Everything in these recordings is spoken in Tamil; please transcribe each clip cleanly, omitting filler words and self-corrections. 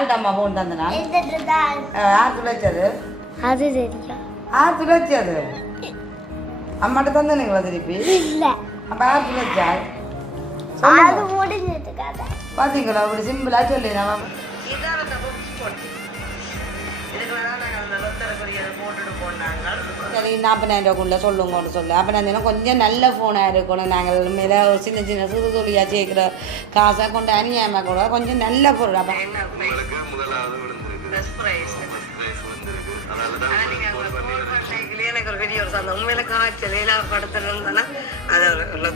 யார்கிட்ட அம்மா ஃபோன் தந்தனா யார் துளைச்சது அது தெரியும் யார் துளைச்சது அம்மாட்ட தந்தனீங்களா திருப்பி இல்லை அப்போ யார் துளைச்சாள் அது முடிஞ்சது கதை பார்த்தீங்களா அப்படி சிம்பிளாக சொல்லி நம்ம சரி 40,000 ரூபாய்க்குள்ள சொல்லுங்கன்னு சொல்லு அப்போ நான் கொஞ்சம் நல்ல ஃபோனாக இருக்கணும் நாங்கள் மேலே சின்ன சின்ன சிறு தொழியாக சேர்க்குற காசை கொண்டு அணியாமல் கூட கொஞ்சம் நல்ல பொருள் அப்போ எனக்கு ஒரு பெரிய ஒரு சந்தோம் உண்மையில காய்ச்சல் படத்துல அது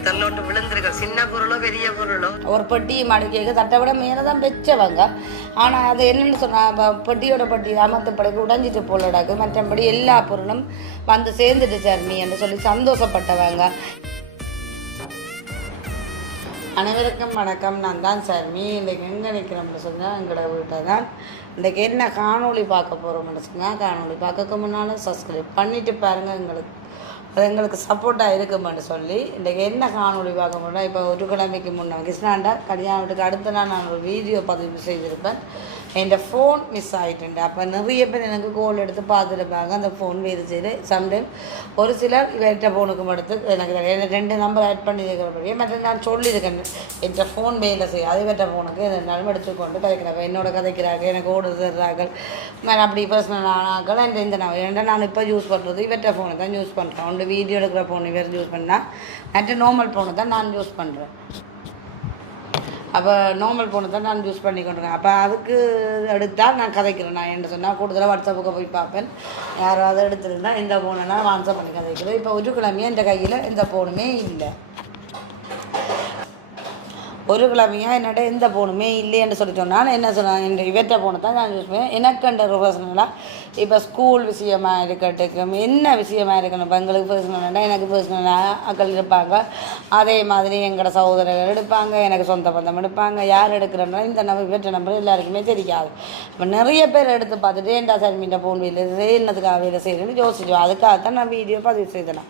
தன்னோட்டு விழுந்திருக்க சின்ன பொருளோ பெரிய பொருளோ ஒரு பெட்டி மடிக்க தட்டை விட மேலதான் வச்சவங்க ஆனா அது என்னன்னு சொன்னா பெட்டியோட பெட்டி அமர்த்தப்படைக்கு உடைஞ்சிட்டு போலடாக்கு மற்றபடி எல்லா பொருளும் வந்து சேர்ந்துட்டு சர்மி என்று சொல்லி சந்தோஷப்பட்டவங்க. அனைவருக்கும் வணக்கம். நான் தான் சர்மி. இன்றைக்கு எங்கே நிற்கிறோம்னு சொன்னால் எங்களோட வீட்டை தான். இன்றைக்கி என்ன காணொளி பார்க்க போகிறோம்னு சொன்னால் காணொளி பார்க்க முன்னாலும் சப்ஸ்கிரைப் பண்ணிவிட்டு பாருங்கள், எங்களுக்கு சப்போர்ட்டாக இருக்குமென்னு சொல்லி இன்றைக்கி என்ன காணொளி பார்க்க போனால் இப்போ ஒரு கிழமைக்கு முன்னே கிருஷ்ணாண்டா கல்யாணத்துக்கு அடுத்த நாள் நான் ஒரு வீடியோ பதிவு செய்திருப்பேன். என் ஃபோன் மிஸ் ஆகிட்டுண்டு. அப்போ நிறைய பேர் எனக்கு கோல் எடுத்து பார்த்துருப்பாங்க. அந்த ஃபோன் வேறு செய்து சம்டைம் ஒரு சிலர் இவர்கிட்ட ஃபோனுக்கும் எடுத்து எனக்கு 2 நம்பர் ஆட் பண்ணியிருக்கிறபடியே மற்ற நான் சொல்லியிருக்கேன் என் ஃபோன் வேலை செய்ய அது இவர்கிட்ட ஃபோனுக்கு என்னாலும் எடுத்துக்கொண்டு கதைக்கிறாங்க, என்னோட கதைக்கிறாங்க, எனக்கு ஓடு தர்றார்கள், நான் அப்படி பர்சனல் ஆனாக்கள் இந்த நான் இப்போ யூஸ் பண்ணுறது இவர்கிட்ட ஃபோனை தான் யூஸ் பண்ணுறேன். ஒன்று வீடியோ எடுக்கிற ஃபோன் இவர் யூஸ் பண்ணால் மற்ற நார்மல் ஃபோனை தான் நான் யூஸ் பண்ணுறேன். அப்போ நார்மல் ஃபோனை தான் நான் யூஸ் பண்ணி கொண்டிருக்கேன். அப்போ அதுக்கு எடுத்தால் நான் கதைக்கிறேன். நான் என்ன சொன்னால் கூடுதலாக வாட்ஸ்அப்புக்கு போய் பார்ப்பேன், யாராவது எடுத்துருந்தா இந்த ஃபோனை நான் வாட்ஸ்அப் பண்ணி கதைக்கிறேன். இப்போ ஒரு கிழமையாக என் கையில் எந்த ஃபோனுமே இல்லை. ஒரு கிழமையாக என்னோட எந்த ஃபோனுமே இல்லைன்னு சொல்லி சொன்னால் என்ன சொன்னாங்க, இந்த இவற்றை ஃபோனை தான் நான் யூஸ் பண்ணுவேன். எனக்கு அந்த பர்சனலாக இப்போ ஸ்கூல் விஷயமாக இருக்கட்டும், என்ன விஷயமாக இருக்கணும், இப்போ எங்களுக்கு பர்சனலாக எனக்கு பர்சனலாக அக்கள் இருப்பாங்க, அதே மாதிரி எங்களோட சகோதரர்கள் எடுப்பாங்க, எனக்கு சொந்த பந்தம் எடுப்பாங்க. யார் எடுக்கிறோன்னா இந்த நம்பர் இவற்றை நம்பர் எல்லாருக்குமே தெரியாது. இப்போ நிறைய பேர் எடுத்து பார்த்துட்டு ஏன்டா சர்மின்ற ஃபோன் வேலை என்னதுக்காக வேலை செய்யணும்னு யோசிச்சோம். அதுக்காகத்தான் நான் வீடியோ பதிவு செய்தேன்.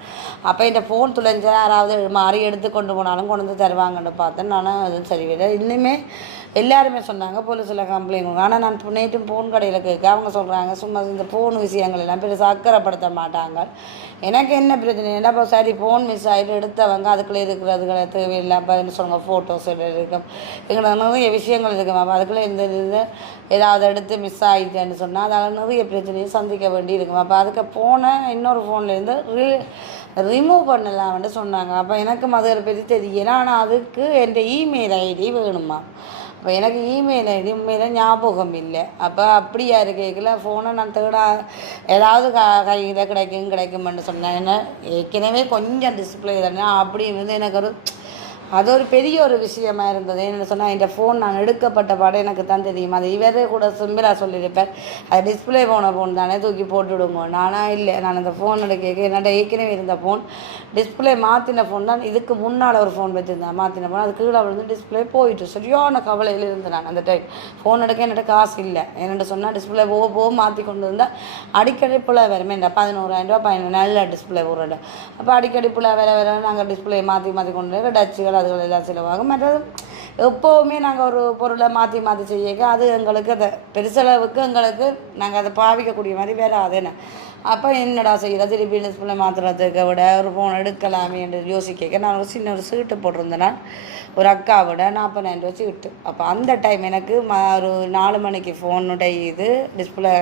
அப்போ இந்த ஃபோன் துளைஞ்ச யாராவது மாறி எடுத்து கொண்டு போனாலும் கொண்டு வந்து தருவாங்கன்னு பார்த்தேன். நான் அதுவும் சரி வேலை இன்னுமே எல்லாருமே சொன்னாங்க போலீஸில் கம்ப்ளைண்ட் கொடுங்க. ஆனால் நான் நேற்றும் ஃபோன் கடையில் கேட்க அவங்க சொல்கிறாங்க சும்மா இந்த ஃபோன் விஷயங்கள் எல்லாம் பெருசாக அக்கறைப்படுத்த மாட்டாங்க. எனக்கு என்ன பிரச்சனை என்ன இப்போ சரி ஃபோன் மிஸ் ஆகிட்டு எடுத்தவங்க அதுக்குள்ளே இருக்கிறதுகளை தேவையில்லை. அப்போ என்ன சொல்லுவாங்க ஃபோட்டோஸ் இருக்கும், எங்களை நிறைய விஷயங்கள் இருக்கும். அப்போ அதுக்குள்ளே இந்த இது ஏதாவது எடுத்து மிஸ் ஆகிட்டேன்னு சொன்னால் அதால் நிறைய பிரச்சனையை சந்திக்க வேண்டி இருக்கும். அப்போ அதுக்கு போன இன்னொரு ஃபோன்லேருந்து ரிமூவ் பண்ணலாம்னு சொன்னாங்க. அப்போ எனக்கு அதை பற்றி தெரியல. ஆனால் அதுக்கு என் இமெயில் ஐடி வேணுமா? அப்போ எனக்கு இமெயில் ஐடி உண்மையில் ஞாபகம் இல்லை. அப்போ அப்படியா இருக்கல ஃபோனை நான் ஏதாவது கையில் கிடைக்குமென்னு சொன்னேன். ஏன்னா ஏற்கனவே கொஞ்சம் டிஸ்பிளே தானே அப்படி இருந்து எனக்கு அது ஒரு பெரிய ஒரு விஷயமா இருந்தது. என்ன சொன்னால் இந்த ஃபோன் நான் எடுக்கப்பட்ட பாடம் எனக்கு தான் தெரியும். அது இவரே கூட சிம்பிளாக சொல்லியிருப்பேன், அது டிஸ்பிளே போன ஃபோன் தானே தூக்கி போட்டுவிடுங்க. நானாக இல்லை, நான் அந்த ஃபோன் எடுக்க என்னோட ஏற்கனவே இருந்த ஃபோன் டிஸ்பிளே மாற்றின ஃபோன் தான். இதுக்கு முன்னால் ஒரு ஃபோன் வச்சுருந்தேன், மாற்றின ஃபோன் அது கீழே விழுந்து டிஸ்பிளே போயிட்டு சரியான கவலையில் இருந்தேன் நான். அந்த டைம் ஃபோன் எடுக்க என்னோட காசு இல்லை. என்னென்னு சொன்னால் டிஸ்பிளே போக மாற்றி கொண்டு வந்தால் அடிக்கடி புள்ள வருமே இந்த 11,000 ரூபா நல்ல டிஸ்பிளே போடுறேன். அப்போ அடிக்கடி புள்ள வேற நாங்கள் டிஸ்பிளே மாற்றி கொண்டு டச்சுகள் அதுகள் எல்லாம் செலவாகும். மற்றது எப்போவுமே நாங்கள் ஒரு பொருளை மாற்றி செய்யக்க அது எங்களுக்கு அதை பெருசளவுக்கு எங்களுக்கு நாங்கள் அதை பாவிக்கக்கூடிய மாதிரி வேறு அதேன. அப்போ என்னடா செய்யலாம், திருப்பி டிஸ்பிளே மாற்றுறதுக்கு விட ஒரு ஃபோன் எடுக்கலாமே என்று யோசிக்க நான் ஒரு சின்ன ஒரு சீட்டு போட்டிருந்தேன்னா ஒரு அக்காவோட 40,000 ரூபா சீட்டு. அப்போ அந்த டைம் எனக்கு ஒரு 4 மணிக்கு ஃபோனுடைய இது டிஸ்பிளே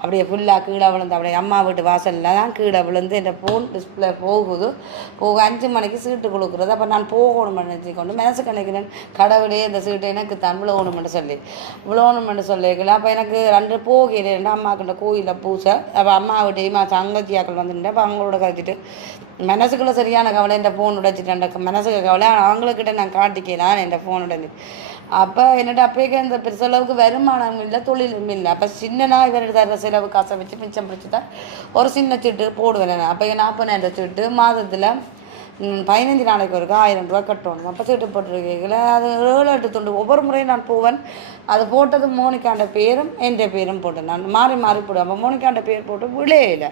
அப்படியே ஃபுல்லாக கீழே விழுந்து அப்படியே அம்மா வீட்டு வாசலில் தான் கீழே விழுந்து இந்த ஃபோன் டிஸ்பிளே போக 5 மணிக்கு சீட்டு கொடுக்குறது. அப்போ நான் போகணும்னு நினச்சிக்கொண்டு மனசு கணக்கிறேன், கடவுளே இந்த சீட்டை எனக்கு தான் விழணுமென்று சொல்லிக்கலாம். அப்போ எனக்கு 2 போகிறேன் அம்மாக்கிட்ட கோயிலில் பூசை. அப்போ அம்மா வீட்டையும் தங்கச்சியாக்கள் வந்துட்டு அப்போ அவங்களோட கழிச்சிட்டு மனசுக்குள்ளே சரியான கவலை இந்த ஃபோன் உடைச்சிட்டு மனசுக்கு கவலை அவங்கக்கிட்ட நான் காட்டிக்கிறான் இந்த ஃபோன் உடைஞ்சி. அப்போ என்னோட அப்போயே இந்த பெருசளவுக்கு வருமானம் இல்லை, தொழிலும் இல்லை. அப்போ சின்னனா இவர்கிட்ட தர செலவு காசை வச்சு மிச்சம் பிடிச்சி தான் ஒரு சின்ன சீட்டு போடுவேன். அப்போ 40,000 சீட்டு மாதத்தில் 15 நாளைக்கு ஒருக்கா 1000 ரூபா கட்டணும். அப்போ சீட்டு போட்டிருக்கீங்கள அது 7-8 துண்டு ஒவ்வொரு முறையும் நான் போவேன். அது போட்டது மோனிகாண்ட பேரும் என் பேரும் போட்டேன். நான் மாறி மாறி போடுவேன். அப்போ மோனிகாண்ட பேர் போட்டு விளையில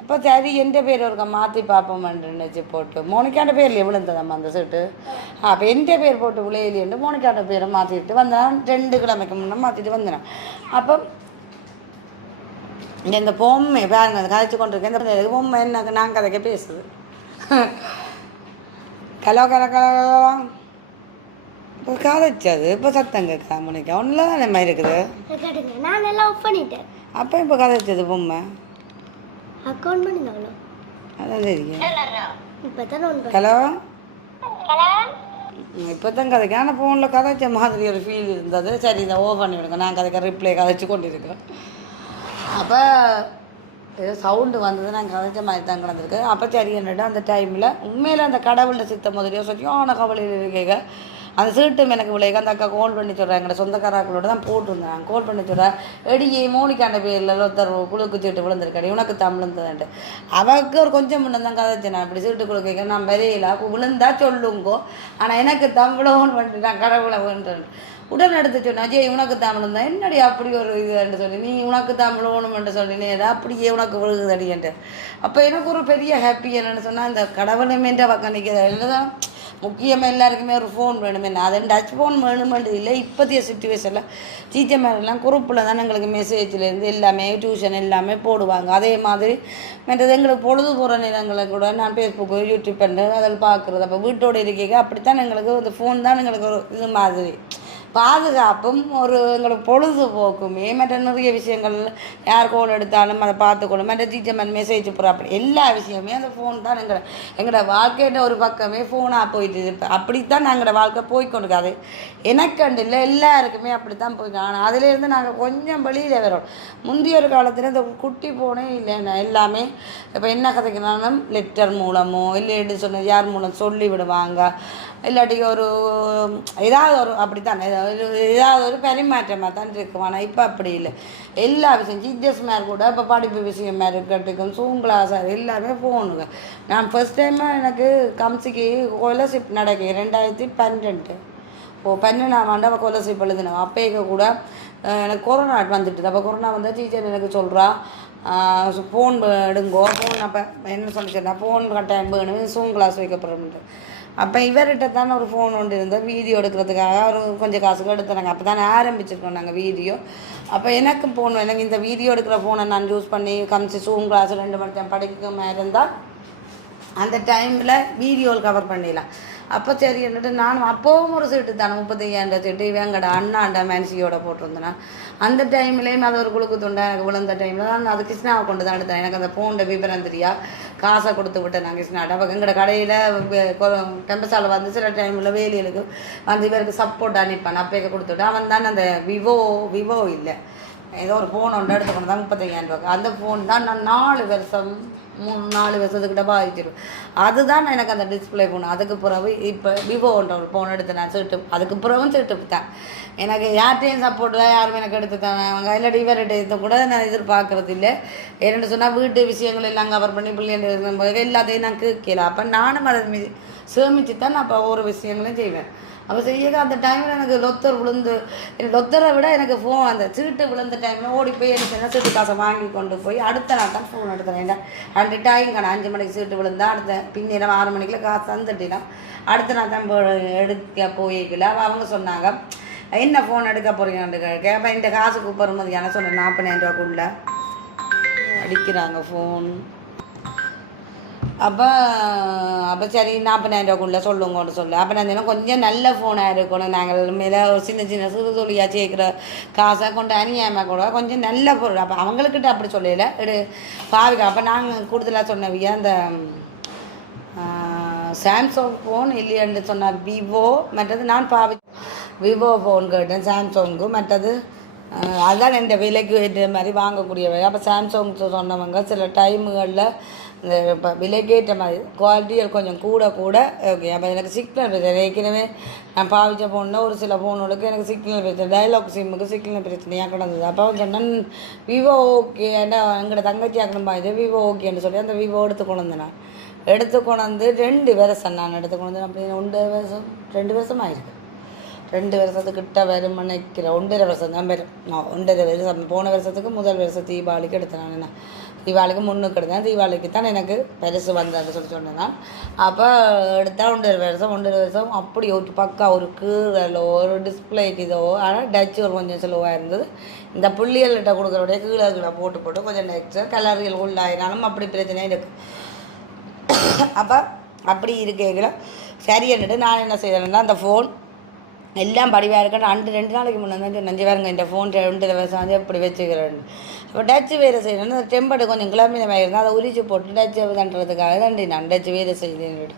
அப்போ சரி என் பேர் ஒருக்கா மாற்றி பார்ப்போம்னு நினச்சி போட்டு மோனிகாண்ட பேரில் விழுந்ததம்மா அந்த சீட்டு. அப்போ என் பேர் போட்டு விளையிலேன்னு மோனிகாண்ட பேரை மாற்றிட்டு வந்தேன். 2 கிழமைக்கு முன்னே மாற்றிட்டு வந்தேன். அப்போ இந்த பொம்மை பாருங்க அந்த கதைச்சு கொண்டிருக்கேன். இந்த பொம்மை என்ன நான் கதைக்க பேசுது. கலோ கலோ கலோ இப்போ கதைச்சது இப்போ சத்தம் கேட்குதா மோனிகா ஒன்றில் தான் அந்த மாதிரி இருக்குது. நான் எல்லாம் ஆஃப் பண்ணிட்டேன். அப்போ இப்போ கதைச்சது பொம்மை அக்கௌண்ட் பண்ணுங்க. அதான் தெரியும். இப்போ தான் ஹலோ இப்போ தான் கதைக்க ஆனால் ஃபோனில் கதைச்ச மாதிரி ஒரு ஃபீல் இருந்தது. சரி இதை ஓ பண்ணி விடுங்க நான் கதைக்க ரிப்ளை கதைச்சு கொண்டிருக்கேன். அப்போ ஏதோ சவுண்டு வந்தது நான் கதைச்ச மாதிரி தான் கிடந்திருக்கு. அப்போ சரி என்னடா அந்த டைமில் உண்மையில் அந்த கடவுளை சித்த முதலியோ சரியான கவலையில் இருக்கேங்க. அந்த சீட்டும் எனக்கு விளையாங்க அந்த அக்கா கால் பண்ணி சொல்கிறேன். எங்களோட சொந்தக்காராக்களோட தான் போட்டிருந்தேன். கால் பண்ணி சொல்கிறேன் எடியே மோனிகாண்ட பேரில் ஒருத்தர் குழுக்கு சீட்டு விழுந்திருக்காடி உனக்கு தான் விழுந்ததுன்ட்டு. அவருக்கு ஒரு கொஞ்சம் முன்ன தான் கதைச்சேன். நான் இப்படி சீட்டு கொடுக்க நான் வரையில விழுந்தா சொல்லுங்கோ ஆனால் எனக்கு தமிழோன்னு பண்ணிட்டு நான் கடவுளை வேண்டேன். உடனே எடுத்து சொன்னேன் அஜய் உனக்கு தமிழ் தான் என்னடி அப்படி ஒரு இதுன்னு சொல்லி நீ உனக்கு தமிழோணுமென்று சொன்னினேடா அப்படியே உனக்கு விழுகுதடின்ட்டு. அப்போ எனக்கு ஒரு பெரிய ஹாப்பி என்னென்னு சொன்னால் இந்த கடவுளைமேன்ற பக்கம் நிற்கிற இல்லைதான் முக்கியமாக எல்லாருக்குமே ஒரு ஃபோன் வேணுமே. அது டச் ஃபோன் வேணுமென்று இல்லை. இப்போதைய சுச்சுவேஷனில் டீச்சர் மேலாம் குரூப்பில் தான் எங்களுக்கு மெசேஜ்லேருந்து எல்லாமே டியூஷன் எல்லாமே போடுவாங்க. அதே மாதிரி மற்றது எங்களுக்கு பொழுது போகிற நேரங்களை கூட நான் ஃபேஸ்புக்கு யூடியூப் பண்ணுறது அதில் பார்க்குறது. அப்போ வீட்டோடு இருக்கீங்க அப்படித்தான் எங்களுக்கு இந்த ஃபோன் தான் எங்களுக்கு ஒரு இது மாதிரி பாதுகாப்பும் ஒரு எங்களுக்கு பொழுதுபோக்குமே. மற்ற நிறைய விஷயங்கள் யார் கோல் எடுத்தாலும் அதை பார்த்துக்கணும். மற்ற டீச்சர் மெசேஜ் போகிற அப்படி எல்லா விஷயமே அந்த ஃபோன் தான் எங்களோட வாழ்க்கையிட்ட ஒரு பக்கமே ஃபோனாக போயிட்டு அப்படித்தான் நாங்களோட வாழ்க்கை போய்க்கொண்டிருக்காது. எனக்கண்டு இல்லை எல்லாருக்குமே அப்படித்தான் போய்க்கணும். ஆனால் அதிலேருந்து நாங்கள் கொஞ்சம் வெளியில் வரோம். முந்தைய ஒரு காலத்தில் இந்த குட்டி ஃபோனே இல்லைன்னா எல்லாமே இப்போ என்ன கதைக்கினாலும் லெட்டர் மூலமோ இல்லை எடுத்து சொன்ன யார் மூலம் சொல்லி விடுவாங்க. இல்லாட்டி ஒரு ஏதாவது ஒரு அப்படித்தான் ஏதாவது ஒரு பரிமாற்றமாக தான் இருக்கும். ஆனால் இப்போ அப்படி இல்லை. எல்லா விஷயம் டீச்சர்ஸ் மேலே கூட இப்போ படிப்பு விஷயம் மாதிரி இருக்கட்டும் ஜூம் கிளாஸ் எல்லாமே ஃபோனுங்க. நான் ஃபஸ்ட் டைமாக எனக்கு கம்சிக்கு ஸ்காலர்ஷிப் நடக்கு 2012 12ஆம் ஆண்டு அவள் ஸ்காலர்ஷிப் எழுதினோம். அப்போ கூட எனக்கு கொரோனா வந்துட்டு. அப்போ கொரோனா வந்தால் டீச்சர் எனக்கு சொல்கிறா ஃபோன் எடுங்கோ ஃபோன். அப்போ என்ன சொல்லிச்சேன்னா ஃபோன் கட்டாயம் வேணும் ஜூம் கிளாஸ் வைக்கப்படுறது. அப்போ இவர்கிட்ட தானே ஒரு ஃபோன் ஒன்று இருந்தால் வீடியோ எடுக்கிறதுக்காக ஒரு கொஞ்சம் காசுக்கு எடுத்துனாங்க. அப்போ தானே ஆரம்பிச்சிருக்கோம் நாங்கள் வீடியோ. அப்போ எனக்கும் ஃபோன் எனக்கு இந்த வீடியோ எடுக்கிற ஃபோனை நான் யூஸ் பண்ணி கம்சி ஜூம் கிளாஸ் 2 மணி நேரம் படிக்காம இருந்தால் அந்த டைமில் வீடியோவில் கவர் பண்ணிடலாம். அப்போ சரி என்னட்டு நானும் அப்போவும் ஒரு சீட்டு தானே 35,000 சீட்டு இவங்கட அண்ணாண்ட மேன்சியோட போட்டிருந்தேன். அந்த டைம்லேயும் அது ஒரு குழுக்கு துண்டா எனக்கு விழுந்த டைமில் தான் அது கிருஷ்ணாவை கொண்டு தான் எடுத்தேன். எனக்கு அந்த ஃபோனோட விவரம் தெரியா காசை கொடுத்து விட்டேன் நான் கிருஷ்ணாட்ட. அப்போ எங்களோட கடையில் கெம்பஸால் வந்து சில டைமில் வேலிகளுக்கு வந்து இவருக்கு சப்போர்ட் அனுப்பான். அப்போ கொடுத்துவிட்டேன். அவன் தான் அந்த விவோ இல்லை ஏதோ ஒரு ஃபோன் ஒன்று எடுத்துக்கொண்டு தான் 35,000 ரூபா. அந்த ஃபோன் தான் நான் 4 வருஷம் 3-4 வருஷத்துக்கிட்ட பாதிச்சிருவேன். அதுதான் எனக்கு அந்த டிஸ்பிளே ஃபோன். அதுக்கு பிறகு இப்போ விவோன்ற ஒரு ஃபோன் எடுத்து நான் சீட்டு அதுக்கு பிறகும் சீட்டு தான் எனக்கு யார்கிட்டையும் சப்போர்ட் தான் யாரும் எனக்கு எடுத்து தானே அவங்க இல்லாட்டி இவர்கிட்ட இதை கூட நான் எதிர்பார்க்கறது இல்லை. என்னென்னு சொன்னால் வீட்டு விஷயங்கள் எல்லாம் கவர் பண்ணி பிள்ளைங்க எல்லாத்தையும் நான் கேட்கல. அப்போ நானும் அதை சேமித்து தான் நான் அப்போ ஒவ்வொரு விஷயங்களையும் செய்வேன். அப்போ செய்ய அந்த டைமில் எனக்கு லொத்தர் விழுந்து லொத்தரை விட எனக்கு ஃபோன் அந்த சீட்டு விழுந்த டைமில் ஓடி போய் எனக்கு என்ன சீட்டு காசை வாங்கி கொண்டு போய் அடுத்த நாள் தான் ஃபோன் எடுத்துறேன். அந்த டைம் 5 மணிக்கு சீட்டு விழுந்தா அடுத்த பின்னிடம் 6 மணிக்குள்ள காசு தந்துட்டினா அடுத்த நாள் தான் எடுக்க போயிக்கல. அவங்க சொன்னாங்க என்ன ஃபோன் எடுக்க போகிறீங்கன்னு கேட்க. அப்போ இந்த காசுக்கு போகும்போது என்ன சொன்னேன் 40,000 ரூபாக்குள்ள அடிக்கிறாங்க ஃபோன். அப்போ சரி 40,000 ரூபாக்குள்ளே சொல்லுங்கன்னு சொல்லு. அப்போ நான் கொஞ்சம் நல்ல ஃபோனாக இருக்கணும். நாங்கள் மேலே ஒரு சின்ன சின்ன சிறு தொழியாக சேர்க்குற காசை கொண்டு அணியாமல் கூட கொஞ்சம் நல்ல பொருள். அப்போ அவங்கக்கிட்ட அப்படி சொல்லல பாவிக்கா. அப்போ நாங்கள் கூடுதலாக சொன்னவியா அந்த சாம்சங் ஃபோன் இல்லையான்னு சொன்னார் விவோ. மற்றது நான் விவோ ஃபோன் கேட்டேன் சாம்சங்கு. மற்றது அதுதான் எந்த விலைக்கு ஏற்ற மாதிரி வாங்கக்கூடியவை. அப்போ சாம்சங் சொன்னவங்க சில டைமுகளில் இந்த இப்போ விலைக்கேற்ற மாதிரி குவாலிட்டிகள் கொஞ்சம் கூட ஓகே. அப்போ எனக்கு சிக்னல் பிரச்சனை ஏற்கனவே நான் பாவிச்ச ஃபோனில் ஒரு சில ஃபோனுகளுக்கு எனக்கு சிக்னல் பிரச்சனை டைலாக் சிம்முக்கு சிக்னல் பிரச்சனையாக கிடந்தது. அப்போ சொன்னேன் விவோ ஓகே. ஏன்னா எங்களோட தங்கச்சி ஆக்கணும் பாய்ச்சி விவோ ஓகேன்னு சொல்லி அந்த விவோ எடுத்து கொண்டு வந்தேன். எடுத்து கொண்டு 2 வருஷம் நான் எடுத்து கொண்டு அப்படி 2 வருஷம் ஆயிருக்கு. 2 வருஷத்துக்கிட்ட வரும் நினைக்கிறேன். 1.5 வருஷம் தான் வரும். நான் 1.5 வருஷம் போன வருஷத்துக்கு முதல் வருஷம் தீபாவளிக்கு எடுத்தேன். நான் என்ன தீபாவளிக்கு முன்னுக்கு எடுத்தேன். தீபாவளிக்கு தான் எனக்கு பரிசு வந்தேன்னு சொன்னேன் நான். அப்போ எடுத்தால் 1.5 வருஷம் அப்படி ஒரு பக்கா ஒரு கீழலோ ஒரு டிஸ்பிளேக்கு இதோ. ஆனால் டச்சு ஒரு கொஞ்சம் செலவாக இருந்தது. இந்த புள்ளிகள்கிட்ட கொடுக்குறோடைய கீழே போட்டு கொஞ்சம் நெக்ஸ்ட் கலர்கள் உள்ளாயினாலும் அப்படி பிரச்சனையாக இருக்கும். அப்போ அப்படி இருக்கீங்களா சரி என்னட்டு நான் என்ன செய்கிறேன்னா அந்த ஃபோன் எல்லாம் படிவாக இருக்கேன். 2 நாளைக்கு முன்னே நஞ்சு வேறுங்க இந்த ஃபோன் 2 வருஷம் வந்து எப்படி வச்சுக்கிறேன். அப்போ டச்சு வேறு செய்யணும்னு அந்த டெம்பர்டு கொஞ்சம் கிளம்பினமாக இருந்தால் அதை உரிச்சு போட்டு டச்சு தண்டுறதுக்காக தாண்டி நான் டச்சு வேறு செய்யணும்.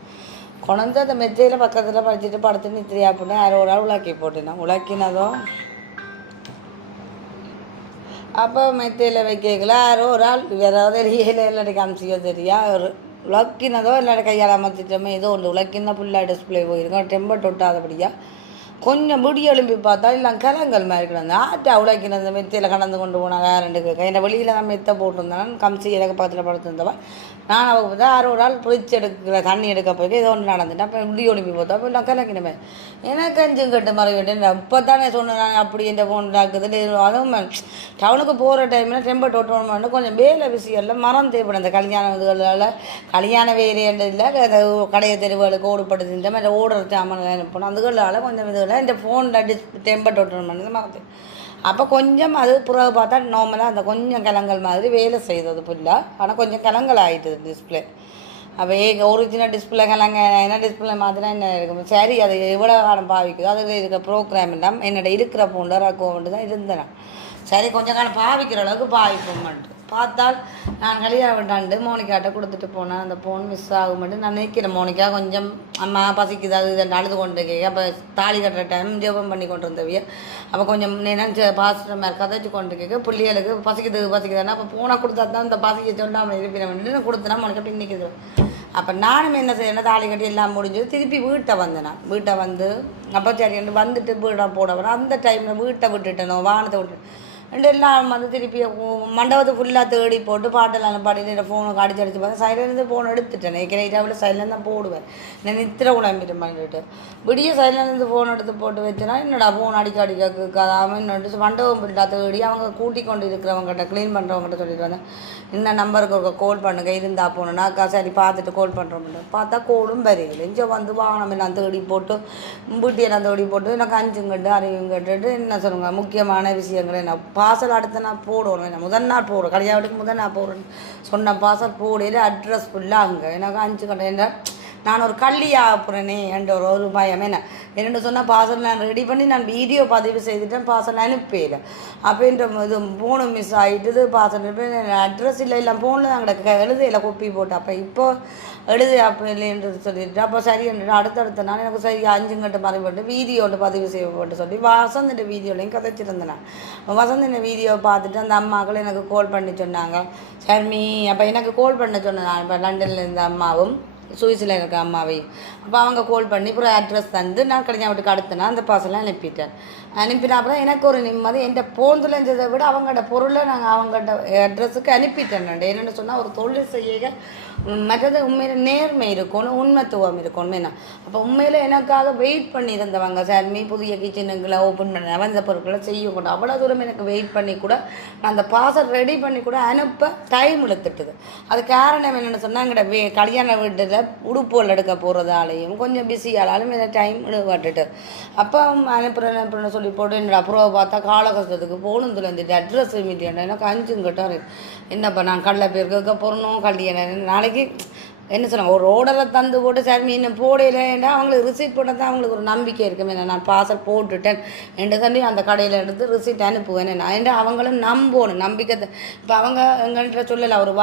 கொண்டு அந்த மெத்தையில் பக்கத்தில் படிச்சுட்டு படுத்துன்னு நித்திரியா போட்டேன். யாரோ ஒரு ஆள் உலாக்கி போட்டேன். உலாக்கினதும் அப்போ மெத்தையில் வைக்கல யாரோ ஒரு ஆள் வேறாவது ரியல இல்லாட்டி காமிச்சிக்கோ தெரியா ஒரு உலக்கினதோ இல்லாட்டி கையால் அமர்த்திட்டோமே ஏதோ ஒன்று உலக்கினா ஃபுல்லாக டிஸ்பிளே போயிருக்கோம். டெம்பர் தொட்டாதபடியா கொஞ்சம் முடி எழுப்பி பார்த்தா இல்லை கலங்கள் மாதிரி கிடந்து ஆட்டை உழைக்கிற அந்த மெத்தையில் கடந்து கொண்டு போனாங்க 2 கையில் வெளியில் தான் மெத்தை போட்டிருந்தேன். கம்சி எனக்கு பக்கத்தில் படுத்திருந்தவன் நான் அவள் பார்த்தா யாரோ ஒரு ஆள் பிரிச்சு எடுக்கிற தண்ணி எடுக்க போய் ஏதோ ஒன்று நடந்துட்டேன். அப்போ முடி எழுப்பி பார்த்தா அப்போ நான் கலக்கினமே எனக்கு அஞ்சும் கட்டு மறைவிட்டேன். இப்போ தானே சொன்னேன் அப்படி என் ஃபோன் டாக்குது. அதுவும் டவுனுக்கு போகிற டைமில் டெம்பர் தொட்டோன்னு கொஞ்சம் வேலை விஷயம்ல மரம் தேவைப்படும். அந்த கல்யாண இதுகளால் கல்யாண வேலைன்றது இல்லை கடையை தெருவுகளுக்கு ஓடுபடுது இந்த மாதிரி ஓடுற சாமான் அனுப்பணும். அதுகளால் கொஞ்சம் இதுகளில் இந்த ஃபோனில் டெம்பர் தொட்டோன்னு பண்ணது மறந்து. அப்போ கொஞ்சம் அது புறவை பார்த்தா நார்மலாக அந்த கொஞ்சம் கலங்கள் மாதிரி வேலை செய்தது ஃபுல்லாக. ஆனால் கொஞ்சம் கலங்கள் ஆகிட்டுது டிஸ்பிளே. அப்போ ஒரிஜினல் டிஸ்பிளே கலங்க என்ன டிஸ்பிளே மாதிரி என்ன இருக்கும் சரி அது எவ்வளோ காலம் பாவிக்குது அதில் இருக்கிற ப்ரோக்ராம் எல்லாம் என்னோட இருக்கிற ஃபோனில் ரக்கோன்ட்டு தான் இருந்தேன். சரி கொஞ்சம் காலம் பாவிக்கிற அளவுக்கு பாவிப்போம்ட்டு பார்த்தால் நான் கல்யாணம் விட்டாண்டு மோனிகாட்ட கொடுத்துட்டு போனேன். அந்த ஃபோன் மிஸ் ஆகும்ட்டு நான் நினைக்கிறேன். மோனிகா கொஞ்சம் அம்மா பசிக்குது அது இதை அழுது கொண்டு இருக்கேன். அப்போ தாலி கட்டுற டைம் ஜெபம் பண்ணி கொண்டு இருந்தவிய அப்போ கொஞ்சம் நினைச்ச பாசிட்டிவ் மாதிரி கதைச்சு கொண்டு கேட்க பிள்ளைகளுக்கு பசிக்குதுன்னா அப்போ ஃபோனை கொடுத்தா தான் இந்த பசிக்க சொல்லாமல் இருப்பினேன் கொடுத்தனா மோனிகா பின்னிக்குது. அப்போ நானும் என்ன செய்யணும் தாலி கட்டி எல்லாம் முடிஞ்சது திருப்பி வீட்டை வந்தேன். நான் வீட்டை வந்து அப்போ சரி வந்துட்டு வீடை போட வரேன். அந்த டைமில் வீட்டை விட்டுட்டேனோ வானத்தை விட்டு எல்லாம் வந்து திருப்பி மண்டபத்தை ஃபுல்லாக தேடி போட்டு பாட்டெல்லாம் பாடிட்டு ஃபோனுக்கு அடிச்சு பார்த்தா சைலந்து ஃபோன் எடுத்துட்டேன். நைட்டாவில் சைலண்ட் தான் போடுவேன். நான் நித்திர உடம்பிட்டு பண்ணிட்டு விடிய சைலந்து ஃபோன் எடுத்து போட்டு வச்சுனா என்னோட ஃபோன் அடிக்க கேட்காம இன்னொன்று மண்டபம் ஃபுல்லாக தேடி அவங்க கூட்டி கொண்டு இருக்கிறவங்ககிட்ட க்ளீன் பண்ணுறவங்ககிட்ட சொல்லிட்டு வந்தேன் இந்த நம்பருக்கு ஒரு கால் பண்ணுங்க இருந்தால் போகணுன்னா சரி பார்த்துட்டு கால் பண்ணுறோம்னு பார்த்தா கோடும் வரையில இங்கே வந்து வாகனம் எல்லாம் தேடி போட்டு பூட்டியெல்லாம் தேடி போட்டு எனக்கு 5 கட்டு 6 கட்டுட்டு என்ன சொல்லுங்க முக்கியமான விஷயங்கள் என்ன பார்சல் அடுத்த நான் போடணும். என்ன முதல் நாள் போடுறேன் கல்யாணத்துக்கு முதல் நாள் போடுறேன்னு சொன்ன பார்சல் போடையில் அட்ரஸ் ஃபுல்லாக அங்கே எனக்கு 5 கட்டு என்ன நான் ஒரு கல்லியாக போகிறேனே என்ற ஒரு பயம் என்னென்னு சொன்னால் பார்சல் நான் ரெடி பண்ணி நான் வீடியோ பதிவு செய்துட்டேன். பார்சல் அனுப்பல அப்படின்ற இது ஃபோனு மிஸ் ஆகிட்டுது பார்சல் அட்ரஸ் இல்லை ஃபோனில் நாங்கள் எழுதையில் கொப்பி போட்டு அப்போ இப்போ எழுது அப்போ இல்லைன்றது சொல்லிட்டு அப்போ சரி அடுத்தடுத்த நாள் எனக்கு சரி 5 கட்டு மறைப்பட்டு வீடியோவில் பதிவு செய்யப்பட்டு சொல்லி வசந்திட்ட வீடியோலையும் கதைச்சிருந்தேன். நான் வசந்தின வீடியோ பார்த்துட்டு அந்த அம்மாக்கள் எனக்கு கால் பண்ணி சொன்னாங்க சர்மி அப்போ எனக்கு கால் பண்ண சொன்னேன். நான் இப்போ லண்டனில் இருந்த அம்மாவும் சுவிஸில் இருக்க அம்மாவையும் அப்போ அவங்க கால் பண்ணி அப்புறம் அட்ரஸ் தந்து நான் கல்யாணம் வீட்டுக்கு அடுத்தனா அந்த பார்சலாம் அனுப்பிட்டேன். அப்புறம் எனக்கு ஒரு நிம்மதி என் போன் இருந்ததை விட அவங்களோட பொருளை நாங்கள் அவங்கள்ட்ட அட்ரஸுக்கு அனுப்பிட்டேன். என்னென்னு சொன்னால் ஒரு தொழில் செய்ய மற்றது உண்மையில் நேர்மை இருக்கணும் உண்மைத்துவம் இருக்கணும் என்ன. அப்போ உண்மையில் எனக்காக வெயிட் பண்ணியிருந்தவங்க சார்மி புதிய கிச்சனுங்களை ஓப்பன் பண்ண வந்த பொருட்களை செய்யக்கூடாது அவ்வளோ தூரம் எனக்கு வெயிட் பண்ணி கூட நான் அந்த பார்சல் ரெடி பண்ணி கூட அனுப்ப டைம் எடுத்துட்டுது. அது காரணம் என்னென்னு சொன்னால் எங்களோட கல்யாண வீட்டில் உடுப்புகள் எடுக்க போகிறதாலையும் கொஞ்சம் பிஸியாலும் எனக்கு டைம் விட்டுட்டு அப்போ அனுப்புறேன்னு சொல்லி போட்டு என்னோட அப்புறம் பார்த்தா காலகட்டத்துக்கு போகணுன்னு வந்துட்டு அட்ரஸ் மீட்டியாண்டா எனக்கு 5 கட்டாரு என்னப்பா நான் கடலை பேருக்கு போடணும் கல்யாணம் நாளைக்கு என்ன சொன்னாங்க ஒரு ஓர்டரை தந்து போட்டு சார் இன்னும் போடையிலேன்னா அவங்களுக்கு ரிசீட் போட்டால் தான் அவங்களுக்கு ஒரு நம்பிக்கை இருக்குமே நான் பார்சல் போட்டுட்டேன் என்று சொல்லி அந்த கடையில் எடுத்து ரிசீட் அனுப்புவேன். நான் அவங்களும் நம்பணும் நம்பிக்கை. இப்போ அவங்க எங்கள்கிட்ட சொல்லலை ஒரு